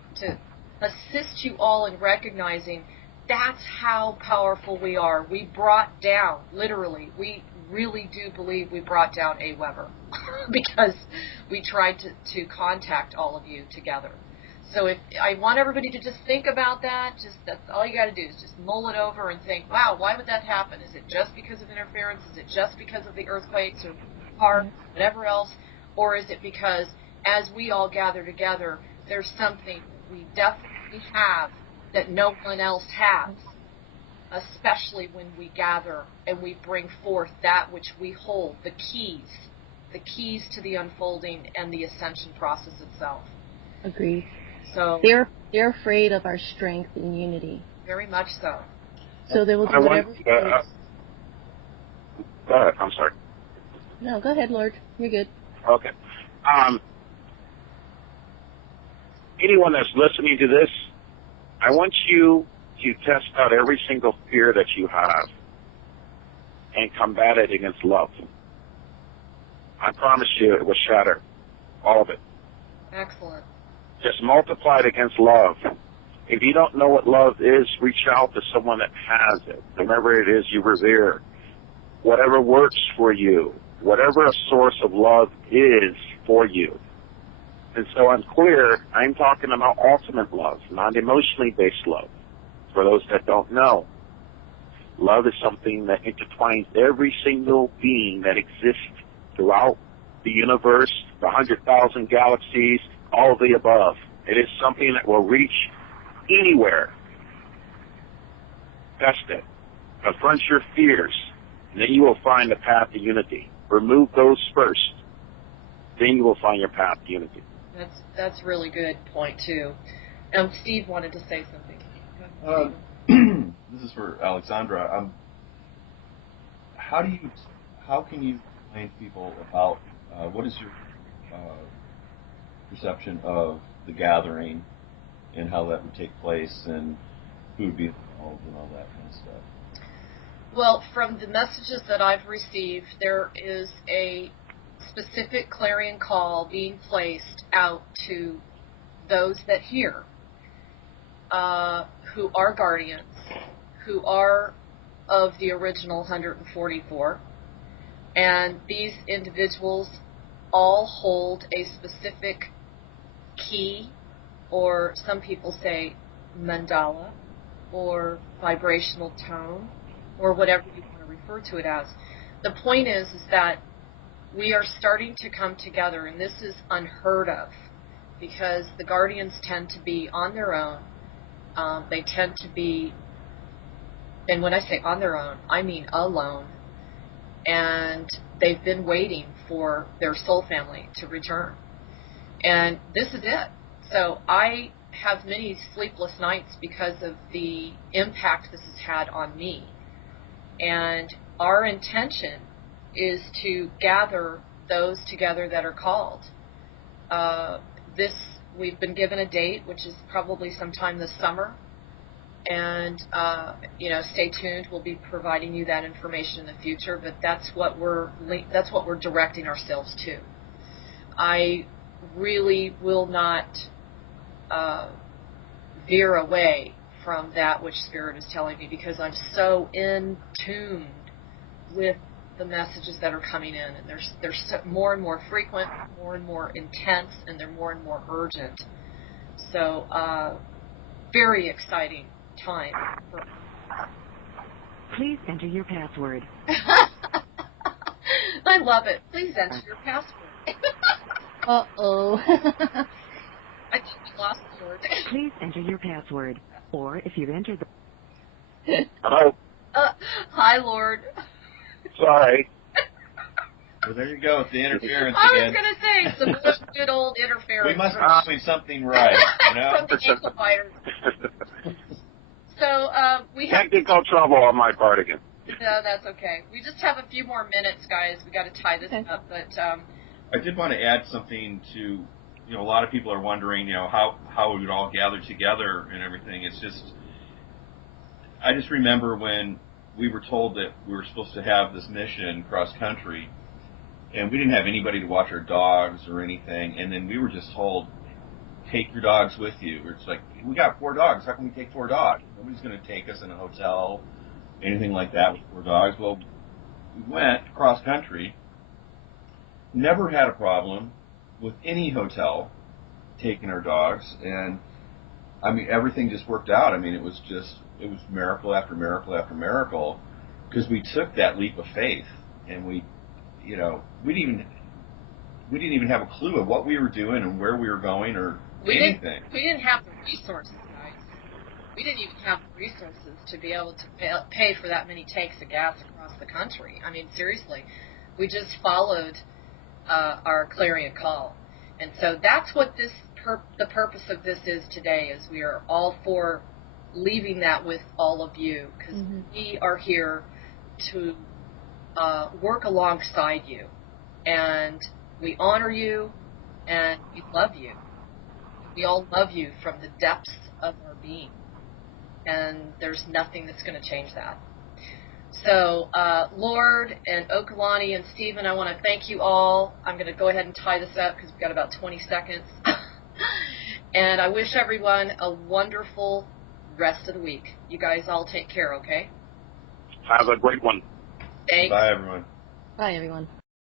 assist you all in recognizing that's how powerful we are. We brought down, literally, we really do believe we brought down a Weber because we tried to contact all of you together. So if I want everybody to just think about that, that's all you got to do is just mull it over and think, wow, why would that happen? Is it just because of interference? Is it just because of the earthquakes or whatever else? Or is it because as we all gather together, there's something we definitely have that no one else has, especially when we gather and we bring forth that which we hold, the keys to the unfolding and the ascension process itself. Agreed. So they're afraid of our strength and unity. Very much so. So they will do whatever. Go ahead. I'm sorry. No, go ahead, Lord. You're good. Okay. Anyone that's listening to this, I want you to test out every single fear that you have and combat it against love. I promise you it will shatter. All of it. Excellent. Just multiply it against love. If you don't know what love is, reach out to someone that has it. Whomever it is you revere. Whatever works for you. Whatever a source of love is for you. And so I'm clear, I'm talking about ultimate love, not emotionally based love. For those that don't know, love is something that intertwines every single being that exists throughout the universe, the 100,000 galaxies, all of the above. It is something that will reach anywhere. Test it. Confront your fears, and then you will find the path to unity. Remove those first, then you will find your path to unity. That's really good point too. Steve wanted to say something. This is for Alexandra. How can you explain to people about what is your perception of the gathering and how that would take place and who would be involved and all that kind of stuff? Well, from the messages that I've received, there is a specific clarion call being placed out to those that hear, who are guardians, who are of the original 144, and these individuals all hold a specific key, or some people say mandala, or vibrational tone, or whatever you want to refer to it as. The point is that we are starting to come together, and this is unheard of, because the guardians tend to be on their own. They tend to be, and when I say on their own, I mean alone, and they've been waiting for their soul family to return. And this is it. So I have many sleepless nights because of the impact this has had on me. And our intention is to gather those together that are called. We've been given a date, which is probably sometime this summer. And, stay tuned. We'll be providing you that information in the future, but that's what we're directing ourselves to. I really will not veer away from that which Spirit is telling me, because I'm so in tune with the messages that are coming in, and they're more and more frequent, more and more intense, and they're more and more urgent. So very exciting time. Please enter your password. I love it. Please enter your password. Uh-oh. I think we lost Lord. Please enter your password. Or if you've entered the... Hello? Hi, Lord. Sorry. Well, there you go with the interference I again. was going to say, some good old interference. We must be doing something right, you know? From the amplifiers. So, we have... Technical trouble on my part again. No, that's okay. We just have a few more minutes, guys. We got to tie this up, but... I did want to add something to, a lot of people are wondering, how we would all gather together and everything. It's just, I just remember when we were told that we were supposed to have this mission cross country, and we didn't have anybody to watch our dogs or anything, and then we were just told, take your dogs with you. It's like, we got 4 dogs. How can we take 4 dogs? Nobody's going to take us in a hotel, anything like that with 4 dogs. Well, we went cross country. Never had a problem with any hotel taking our dogs, and I mean everything just worked out. I mean it was miracle after miracle after miracle, because we took that leap of faith, and we didn't even have a clue of what we were doing and where we were going or anything. We didn't have the resources, guys. We didn't even have the resources to be able to pay for that many tanks of gas across the country. I mean, seriously, we just followed our Clarion call. And so that's what the purpose of this is today, is we are all for leaving that with all of you, because we are here to work alongside you. And we honor you, and we love you. We all love you from the depths of our being. And there's nothing that's going to change that. So, Lord and Okalani and Stephen, I want to thank you all. I'm going to go ahead and tie this up because we've got about 20 seconds. And I wish everyone a wonderful rest of the week. You guys all take care, okay? Have a great one. Thanks. Bye, everyone. Bye, everyone.